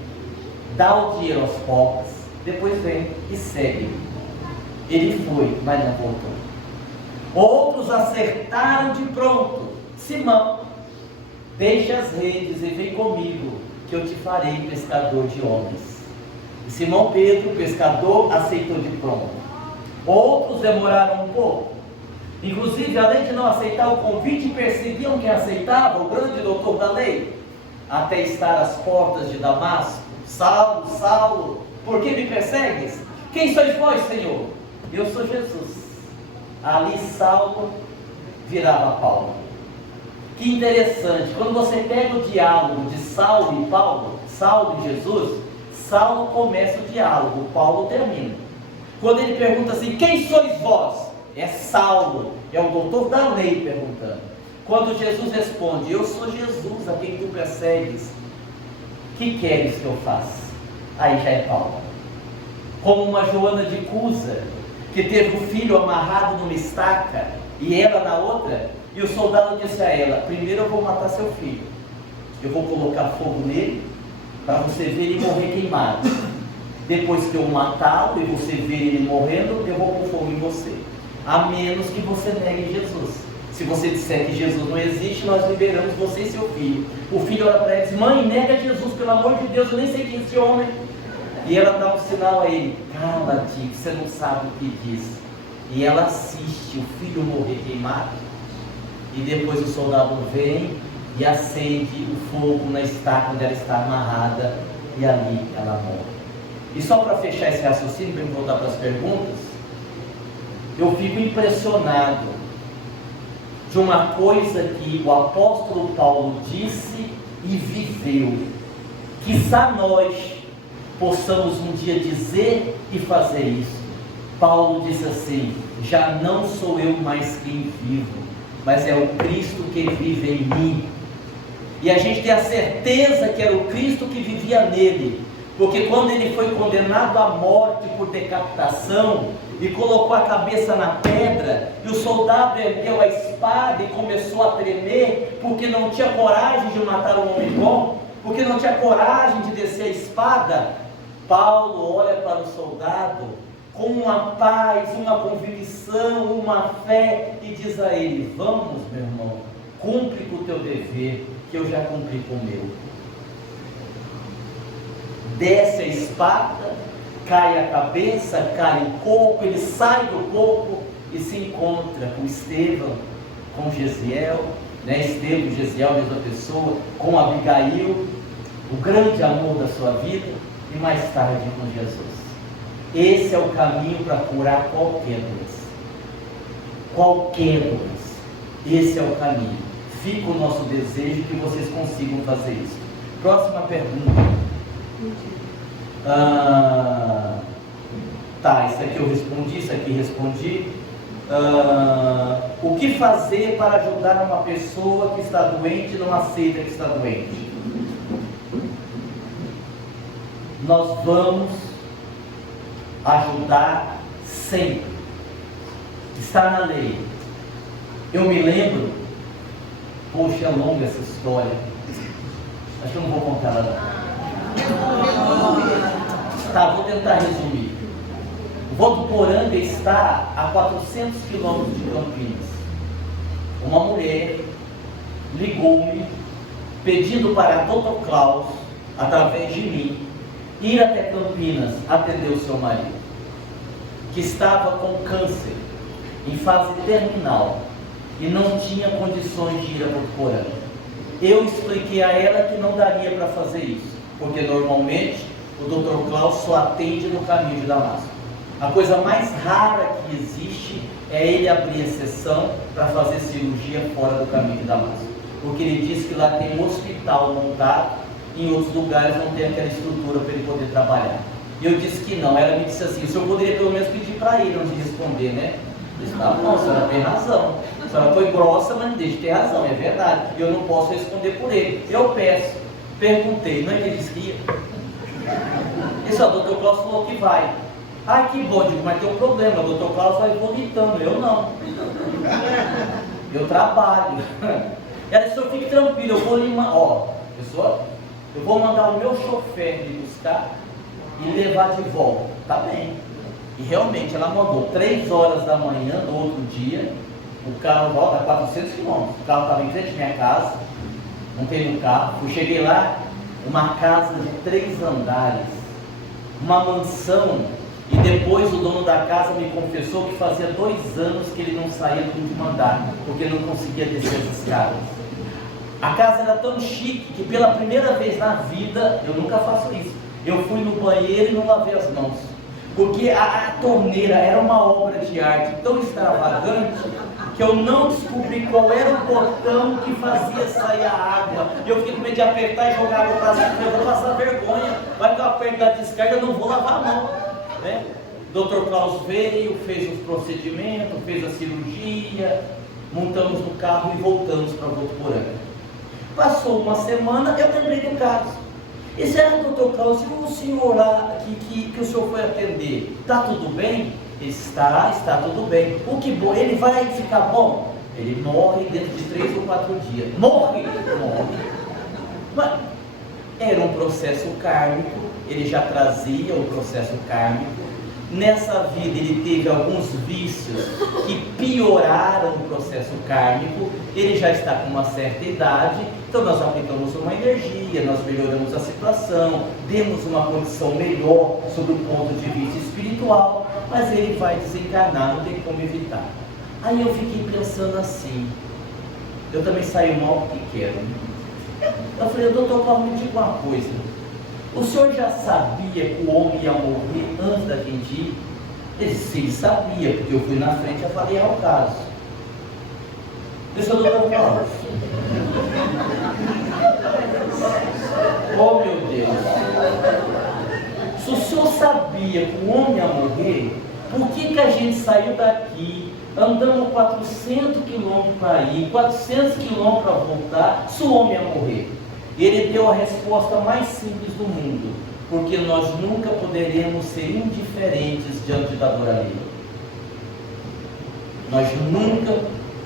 dá o dinheiro aos pobres, depois vem e segue. Ele foi, mas não voltou. Outros acertaram de pronto. Simão, deixa as redes e vem comigo, que eu te farei pescador de homens. E Simão Pedro, pescador, aceitou de pronto. Outros demoraram um pouco. Inclusive, além de não aceitar o convite, perseguiam quem aceitava, o grande doutor da lei, até estar às portas de Damasco. Saulo, Saulo, por que me persegues? Quem sois vós, Senhor? Eu sou Jesus. Ali Saulo virava Paulo. Que interessante, quando você pega o diálogo de Saulo e Paulo, Saulo e Jesus, Saulo começa o diálogo, Paulo termina. Quando ele pergunta assim: quem sois vós? É Saulo, é o doutor da lei perguntando. Quando Jesus responde: eu sou Jesus, a quem tu persegues, que queres que eu faça? Aí já é Paulo. Como uma Joana de Cusa, que teve um filho amarrado numa estaca e ela na outra, e o soldado disse a ela: primeiro eu vou matar seu filho, eu vou colocar fogo nele para você ver ele morrer queimado. Depois que eu matá-lo e você ver ele morrendo, eu vou pôr fogo em você, a menos que você negue Jesus. Se você disser que Jesus não existe, nós liberamos você e seu filho. O filho olha para ela e diz: mãe, nega Jesus, pelo amor de Deus, eu nem sei quem é esse homem. E ela dá um sinal a ele: cala-te, você não sabe o que diz. E ela assiste o filho morrer queimado. E depois o soldado vem e acende o fogo na estaca onde ela está amarrada, e ali ela morre. E só para fechar esse raciocínio, para voltar para as perguntas, eu fico impressionado de uma coisa que o apóstolo Paulo disse e viveu. Quizá nós possamos um dia dizer e fazer isso. Paulo disse assim: já não sou eu mais quem vivo, mas é o Cristo que vive em mim. E a gente tem a certeza que era o Cristo que vivia nele, porque quando ele foi condenado à morte por decapitação, e colocou a cabeça na pedra, e o soldado ergueu a espada e começou a tremer, porque não tinha coragem de matar um homem bom, porque não tinha coragem de descer a espada. Paulo olha para o soldado com uma paz, uma convicção, uma fé, e diz a ele: vamos, meu irmão, cumpre com o teu dever, que eu já cumpri com o meu. Desce a espada, cai a cabeça, cai o corpo, ele sai do corpo e se encontra com Estevão, com Gesiel, Estevão, Gesiel, mesma pessoa, com Abigail, o grande amor da sua vida, e mais tarde com Jesus. Esse é o caminho para curar qualquer doença. Qualquer doença. Esse é o caminho. Fica o nosso desejo que vocês consigam fazer isso. Próxima pergunta. Isso aqui eu respondi, isso aqui respondi. O que fazer para ajudar uma pessoa que está doente e não aceita que está doente? Nós vamos ajudar sempre. Está na lei. Eu me lembro, poxa, é longa essa história. Acho que eu não vou contar ela não. Tá, vou tentar resumir. Votuporanga está a 400 quilômetros de Campinas. Uma mulher ligou-me pedindo para Dr. Klaus, através de mim, ir até Campinas atender o seu marido, que estava com câncer em fase terminal e não tinha condições de ir a Votuporanga. Eu expliquei a ela que não daria para fazer isso, porque normalmente o Dr. Klaus só atende no caminho de Damasco. A coisa mais rara que existe é ele abrir exceção para fazer cirurgia fora do caminho de Damasco, porque ele diz que lá tem um hospital montado, em outros lugares não tem aquela estrutura para ele poder trabalhar. E eu disse que não. Ela me disse assim: o senhor poderia pelo menos pedir para ele antes de responder, né? Eu disse: não, a senhora tem razão. A senhora foi grossa, mas não deixa de ter razão, é verdade. Eu não posso responder por ele. Eu peço. Perguntei, não é que ele disse que ia? Esse o Dr. Klaus falou que vai. Ai, que bom, digo, mas tem um problema, o Dr. Klaus vai vomitando, eu não. Eu trabalho. Ela disse: fique tranquilo, eu vou lhe mandar. Pessoal, eu vou mandar o meu chofer me buscar e levar de volta. Tá bem. E realmente ela mandou 3 horas da manhã do outro dia. O carro volta a 400 quilômetros. O carro estava em frente à minha casa. Montei no carro. Cheguei lá, uma casa de 3 andares, uma mansão. E depois o dono da casa me confessou que fazia 2 anos que ele não saía do último andar, porque ele não conseguia descer as escadas. A casa era tão chique que pela primeira vez na vida, eu nunca faço isso, eu fui no banheiro e não lavei as mãos, porque a torneira era uma obra de arte tão extravagante que eu não descobri qual era o botão que fazia sair a água. Eu fiquei com medo de apertar e jogar água para cima, eu vou passar vergonha, vai que eu aperto da descarga, eu não vou lavar a mão, né? Dr. Klaus veio, fez os procedimentos, fez a cirurgia, montamos no carro e voltamos para Votuporanga. Passou uma semana, eu lembrei do caso. Esse era o Dr. Klaus, e o senhor lá que o senhor foi atender, está tudo bem? Está tudo bem. O que bom, ele vai ficar bom? Ele morre dentro de 3 ou 4 dias. Morre! Mas era um processo kármico, ele já trazia o processo kármico. Nessa vida ele teve alguns vícios que pioraram o processo kármico. Ele já está com uma certa idade, então nós aplicamos uma energia, nós melhoramos a situação, demos uma condição melhor sob o ponto de vista espiritual, mas ele vai desencarnar, não tem como evitar. Aí eu fiquei pensando assim, eu também saio mal porque quero. Eu falei: doutor Paulo, me diga uma coisa, o senhor já sabia que o homem ia morrer antes da gente ir? Ele disse: sim, sabia, porque eu fui na frente e avaliar o caso. Eu sou doutor Paulo. Oh meu Deus! Se o senhor sabia que o homem ia morrer, por que a gente saiu daqui, andamos 400 quilômetros para ir, 400 quilômetros para voltar, se o homem ia morrer? Ele deu a resposta mais simples do mundo: porque nós nunca poderemos ser indiferentes diante da dor alheia. Nós nunca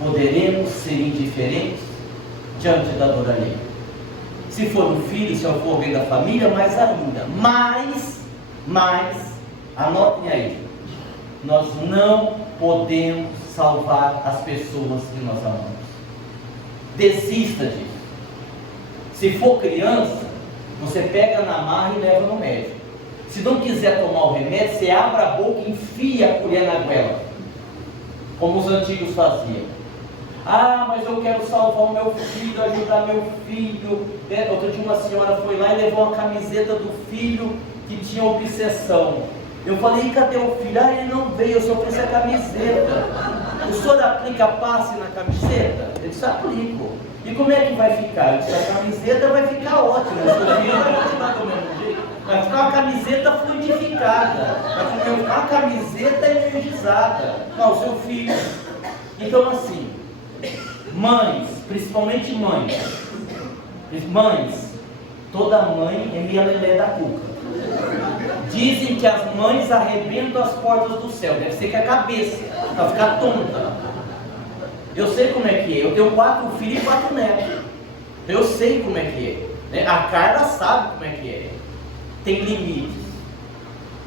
poderemos ser indiferentes diante da dor alheia. Se for um filho, se for alguém da família, mais ainda. Mas, anotem aí, nós não podemos salvar as pessoas que nós amamos. Desista disso. Se for criança, você pega na marra e leva no médico. Se não quiser tomar o remédio, você abre a boca e enfia a colher na goela, como os antigos faziam. Ah, mas eu quero salvar o meu filho, ajudar meu filho. Outro dia uma senhora foi lá e levou uma camiseta do filho que tinha obsessão. Eu falei, cadê o filho? Ah, ele não veio, eu só trouxe a camiseta. O senhor aplica passe na camiseta? Eu disse, aplico. E como é que vai ficar? Eu disse, a camiseta vai ficar ótima, o seu filho vai continuar do mesmo jeito. Vai ficar uma camiseta fluidificada, vai ficar uma camiseta energizada. Não, o seu filho. Então assim, mães, principalmente mães, toda mãe é meia lelé da cuca. Dizem que as mães arrebentam as portas do céu, deve ser que a cabeça, para ficar tonta. Eu sei como é que é, eu tenho 4 filhos e 4 netos. Eu sei como é que é. A Carla sabe como é que é. Tem limites.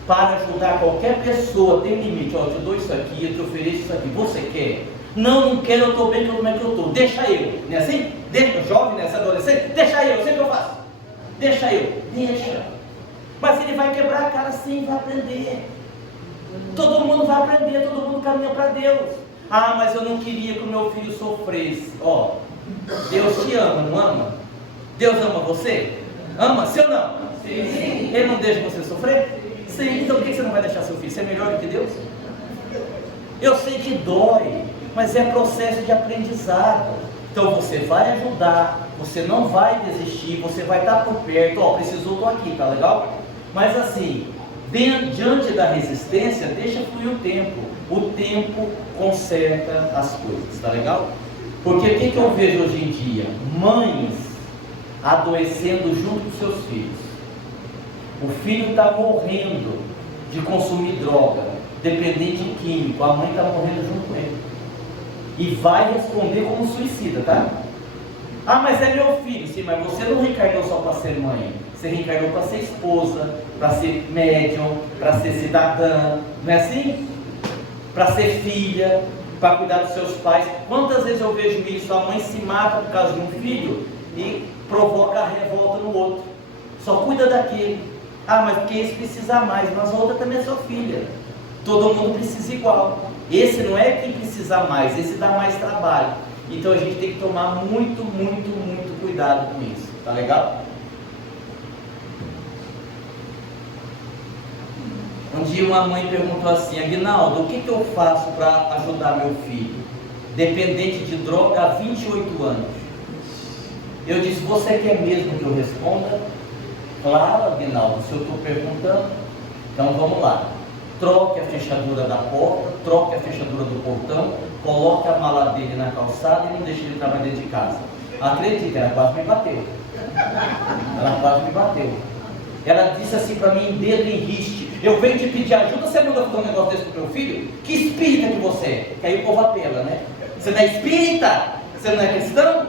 Para ajudar qualquer pessoa, tem limite. Ó, eu te dou isso aqui, eu te ofereço isso aqui. Você quer? Não, não quero, eu estou bem, como é que eu estou? Deixa eu. Não é assim? Deixa, jovem, nessa adolescente, deixa eu sei o que eu faço. Deixa eu. Deixa. Mas ele vai quebrar a cara sim, vai aprender. Todo mundo vai aprender, todo mundo caminha para Deus. Ah, mas eu não queria que o meu filho sofresse. Ó, Deus te ama, não ama? Deus ama você? Ama, sim ou não? Sim. Ele não deixa você sofrer? Sim. Então por que você não vai deixar seu filho? Você é melhor do que Deus? Eu sei que dói, mas é processo de aprendizado. Então você vai ajudar, você não vai desistir, você vai estar por perto. Ó, precisou, estou aqui, tá legal? Mas assim, diante da resistência, deixa fluir o tempo. O tempo conserta as coisas, tá legal? Porque o que eu vejo hoje em dia? Mães adoecendo junto com seus filhos. O filho está morrendo de consumir droga, dependente de químico, a mãe está morrendo junto com ele. E vai responder como suicida, tá? Ah, mas é meu filho. Sim, mas você não reencarnou só para ser mãe. Você reencarnou para ser esposa, para ser médium, para ser cidadã, não é assim? Para ser filha, para cuidar dos seus pais. Quantas vezes eu vejo isso? A mãe se mata por causa de um filho e provoca a revolta no outro. Só cuida daquele. Ah, mas porque esse precisa mais, mas a outra também é sua filha. Todo mundo precisa igual. Esse não é quem precisa mais, esse dá mais trabalho. Então a gente tem que tomar muito cuidado com isso. Tá legal? Um dia uma mãe perguntou assim, Aguinaldo, o que eu faço para ajudar meu filho? Dependente de droga há 28 anos. Eu disse, você quer mesmo que eu responda? Claro, Aguinaldo, se eu estou perguntando. Então vamos lá. Troque a fechadura da porta, troque a fechadura do portão, coloque a mala dele na calçada e não deixe ele entrar mais dentro de casa. Acredita, ela quase me bateu. Ela disse assim para mim, dedo em riste, eu venho te pedir ajuda, você manda fazer um negócio desse pro meu filho? Que espírita que você é? Que aí o povo apela, né? Você não é espírita? Você não é cristão?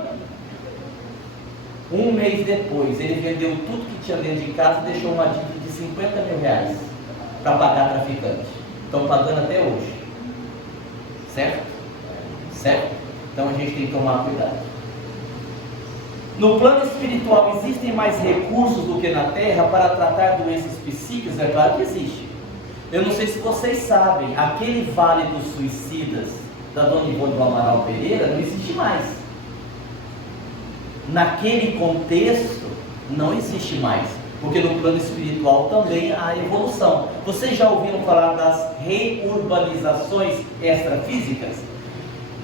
Um mês depois, ele vendeu tudo que tinha dentro de casa e deixou uma dívida de 50 mil reais para pagar traficante. Estão pagando até hoje. Certo? Certo? Então a gente tem que tomar cuidado. No plano espiritual, existem mais recursos do que na Terra para tratar doenças psíquicas? É claro que existe. Eu não sei se vocês sabem, aquele Vale dos Suicidas da Dona Ivone do Amaral Pereira não existe mais. Naquele contexto, não existe mais. Porque no plano espiritual também há evolução. Vocês já ouviram falar das reurbanizações extrafísicas?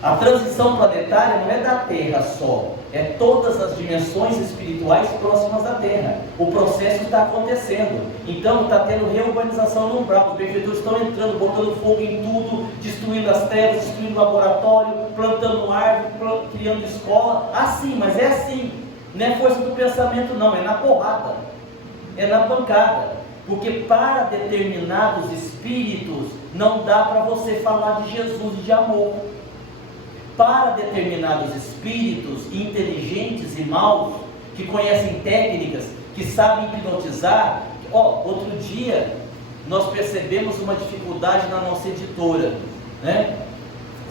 A transição planetária não é da Terra só, é todas as dimensões espirituais próximas da Terra. O processo está acontecendo. Então está tendo reurbanização no umbral. Os benfeitores estão entrando, botando fogo em tudo, destruindo as terras, destruindo laboratório, plantando árvore, criando escola. Assim, mas é assim. Não é força do pensamento não, é na porrada. É na pancada. Porque para determinados espíritos não dá para você falar de Jesus e de amor. para determinados espíritos inteligentes e maus, que conhecem técnicas, que sabem hipnotizar. Outro dia nós percebemos uma dificuldade na nossa editora, né?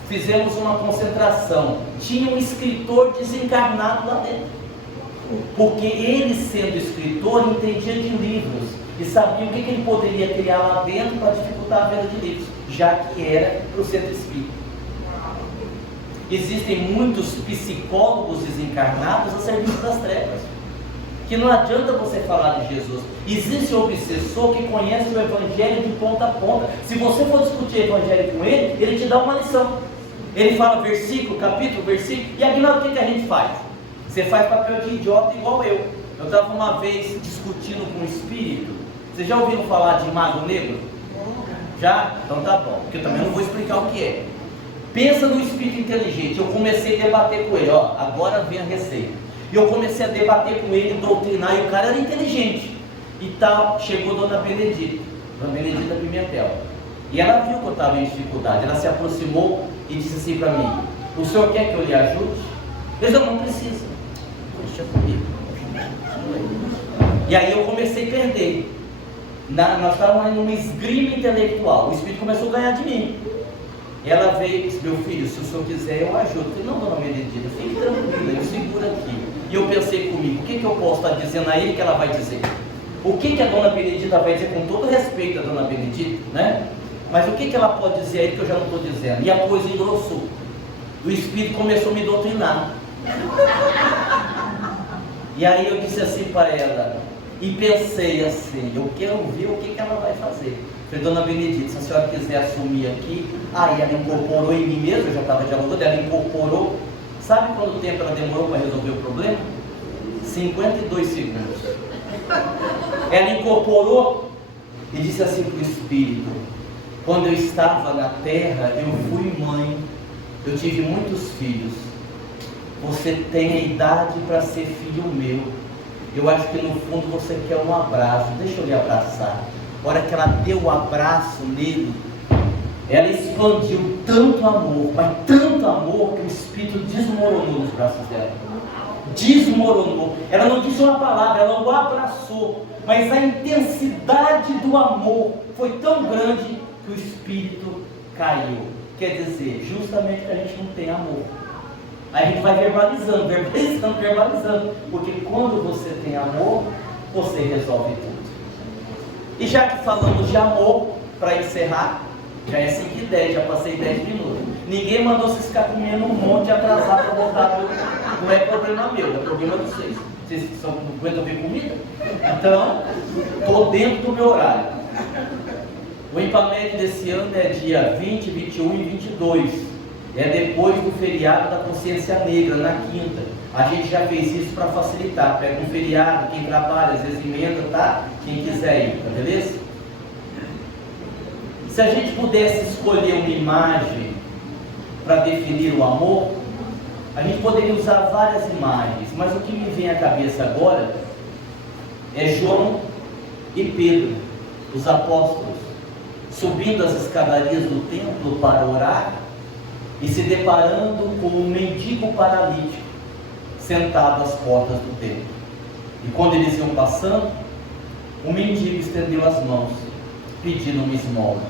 Fizemos uma concentração, tinha um escritor desencarnado lá dentro, porque ele, sendo escritor, entendia de livros e sabia o que ele poderia criar lá dentro para dificultar a venda de livros, já que era para o centro espírita. Existem muitos psicólogos desencarnados a serviço das trevas, que não adianta você falar de Jesus. Existe um obsessor que conhece o Evangelho de ponta a ponta. Se você for discutir o Evangelho com ele, ele te dá uma lição. Ele fala versículo, capítulo, versículo. E Aguinaldo, o que a gente faz? Você faz papel de idiota igual eu. Eu estava uma vez discutindo com um espírito. Vocês já ouviram falar de mago negro? Já? Então tá bom, porque eu também não vou explicar o que é. Pensa no espírito inteligente. Eu comecei a debater com ele, agora vem a receita. E eu comecei a debater com ele, doutrinar, e o cara era inteligente. E tal, chegou Dona Benedita Pimentel. E ela viu que eu estava em dificuldade. Ela se aproximou e disse assim para mim: o senhor quer que eu lhe ajude? Eu disse: não precisa. Deixa comigo. E aí eu comecei a perder. Nós estávamos numa esgrima intelectual. O espírito começou a ganhar de mim. Ela veio e disse: meu filho, se o senhor quiser eu ajudo. Eu falei: não, Dona Benedita, fique tranquila, eu seguro aqui. E eu pensei comigo: o que eu posso estar dizendo a ele que ela vai dizer? O que a Dona Benedita vai dizer, com todo respeito à Dona Benedita, né? Mas o que ela pode dizer a ele que eu já não estou dizendo? E a coisa engrossou. O espírito começou a me doutrinar. E aí eu disse assim para ela, e pensei assim: eu quero ver o que ela vai fazer. Falei: Dona Benedita, se a senhora quiser assumir aqui. Aí ela incorporou em mim mesmo, eu já estava dialogando, ela incorporou. Sabe quanto tempo ela demorou para resolver o problema? 52 segundos. Ela incorporou e disse assim para o espírito: quando eu estava na terra, eu fui mãe, eu tive muitos filhos. Você tem a idade para ser filho meu. Eu acho que no fundo você quer um abraço. Deixa eu lhe abraçar. A hora que ela deu o abraço nele, ela expandiu tanto amor, mas tanto amor, que o espírito desmoronou nos braços dela. Desmoronou. Ela não disse uma palavra, ela o abraçou. Mas a intensidade do amor foi tão grande que o espírito caiu. Quer dizer, justamente que a gente não tem amor. Aí a gente vai verbalizando, porque quando você tem amor, você resolve tudo. E já que falamos de amor, para encerrar, já é 5h10, já passei 10 minutos. Ninguém mandou vocês ficar comendo um monte e atrasar para voltar. Não é problema meu, é problema de vocês. Vocês não aguentam ver comida? Então, estou dentro do meu horário. O Impamed desse ano é dia 20, 21 e 22. É depois do feriado da Consciência Negra, na quinta. A gente já fez isso para facilitar. Pega um feriado, quem trabalha, às vezes emenda, tá? Quem quiser ir, tá beleza? Se a gente pudesse escolher uma imagem para definir o amor, a gente poderia usar várias imagens, mas o que me vem à cabeça agora é João e Pedro, os apóstolos, subindo as escadarias do templo para orar e se deparando com um mendigo paralítico sentado às portas do templo. E quando eles iam passando, o mendigo estendeu as mãos, pedindo uma esmola.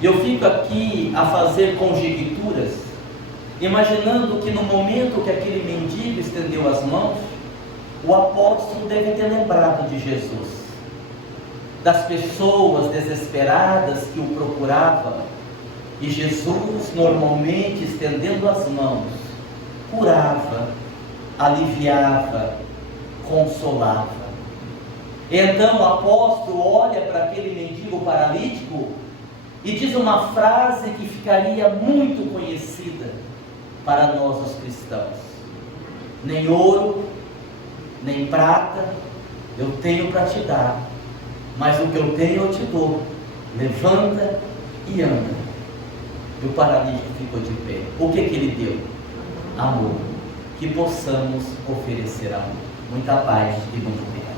E eu fico aqui a fazer conjecturas, imaginando que no momento que aquele mendigo estendeu as mãos, o apóstolo deve ter lembrado de Jesus, das pessoas desesperadas que o procuravam. E Jesus, normalmente, estendendo as mãos, curava, aliviava, consolava. Então o apóstolo olha para aquele mendigo paralítico e diz uma frase que ficaria muito conhecida para nós os cristãos: nem ouro, nem prata eu tenho para te dar, mas o que eu tenho eu te dou. Levanta e anda. E o paralítico ficou de pé. O que ele deu? Amor. Que possamos oferecer amor. Muita paz e muito obrigado.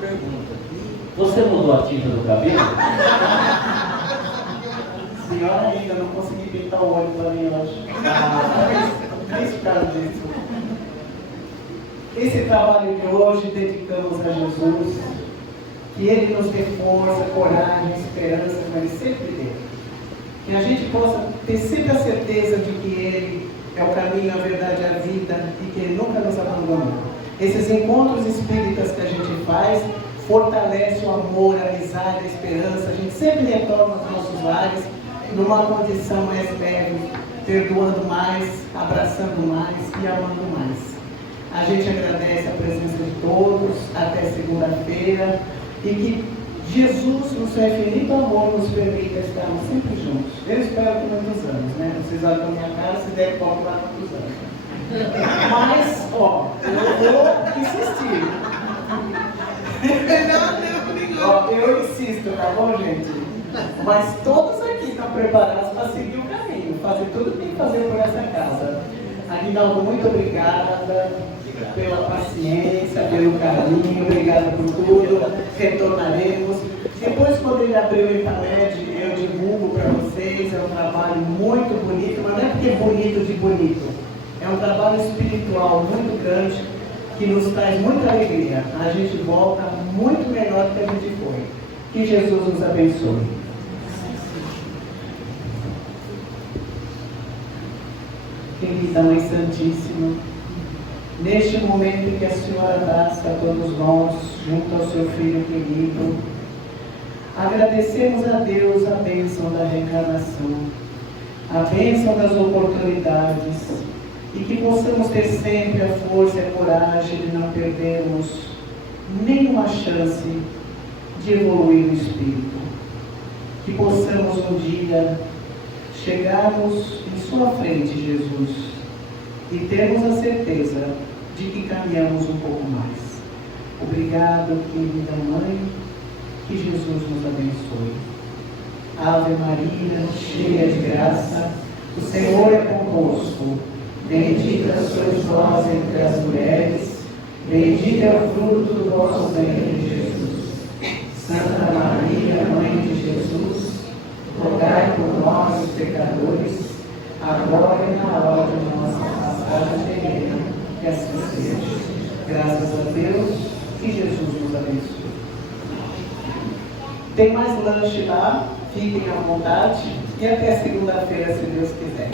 pergunta. Você mudou a tinta do cabelo? Senhora, ainda não consegui pintar o olho para mim hoje. Triste por causa disso. Esse trabalho de hoje dedicamos a Jesus, que Ele nos dê força, coragem, esperança, como Ele sempre deu. Que a gente possa ter sempre a certeza de que Ele é o caminho, a verdade e a vida e que Ele nunca nos abandonou. Esses encontros espíritas que a gente faz fortalece o amor, a amizade, a esperança. A gente sempre retorna aos nossos lares numa condição mais leve, perdoando mais, abraçando mais e amando mais. A gente agradece a presença de todos, até segunda-feira, e que Jesus, no seu infinito amor, nos permita estarmos sempre juntos. Eu espero que muitos anos, né? Vocês olham para minha cara, se der copo lá muitos anos. Mas, ó, eu vou insistir. Ó, eu insisto, tá bom, gente? Mas todos aqui estão preparados para seguir o caminho, fazer tudo o que tem que fazer por essa casa. Aguinaldo, muito obrigada pela paciência, pelo carinho, obrigada por tudo. Retornaremos. Depois, quando ele abrir o Intamed, eu divulgo para vocês. É um trabalho muito bonito, mas não é porque é bonito de bonito. É um trabalho espiritual muito grande que nos traz muita alegria. A gente volta muito melhor do que a gente foi. Que Jesus nos abençoe. Querida Mãe Santíssima, neste momento em que a Senhora abraça a todos nós, junto ao seu Filho querido, agradecemos a Deus a bênção da reencarnação, a bênção das oportunidades, e que possamos ter sempre a força e a coragem de não perdermos nenhuma chance de evoluir no Espírito. Que possamos um dia chegarmos em sua frente, Jesus, e termos a certeza de que caminhamos um pouco mais. Obrigado, querida Mãe, que Jesus nos abençoe. Ave Maria, cheia de graça, o Senhor é convosco. Bendita sois vós entre as mulheres, bendito é o fruto do vosso ventre, Jesus. Santa Maria, Mãe de Jesus, rogai por nós, os pecadores, agora e na hora de nossa passagem terrena, que assim seja. Graças a Deus, que Jesus nos abençoe. Tem mais lanche lá, fiquem à vontade, e até segunda-feira, se Deus quiser.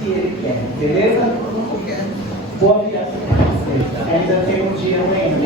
E Ele quer, beleza? Boa viagem para vocês. Ainda tem um dia amanhã.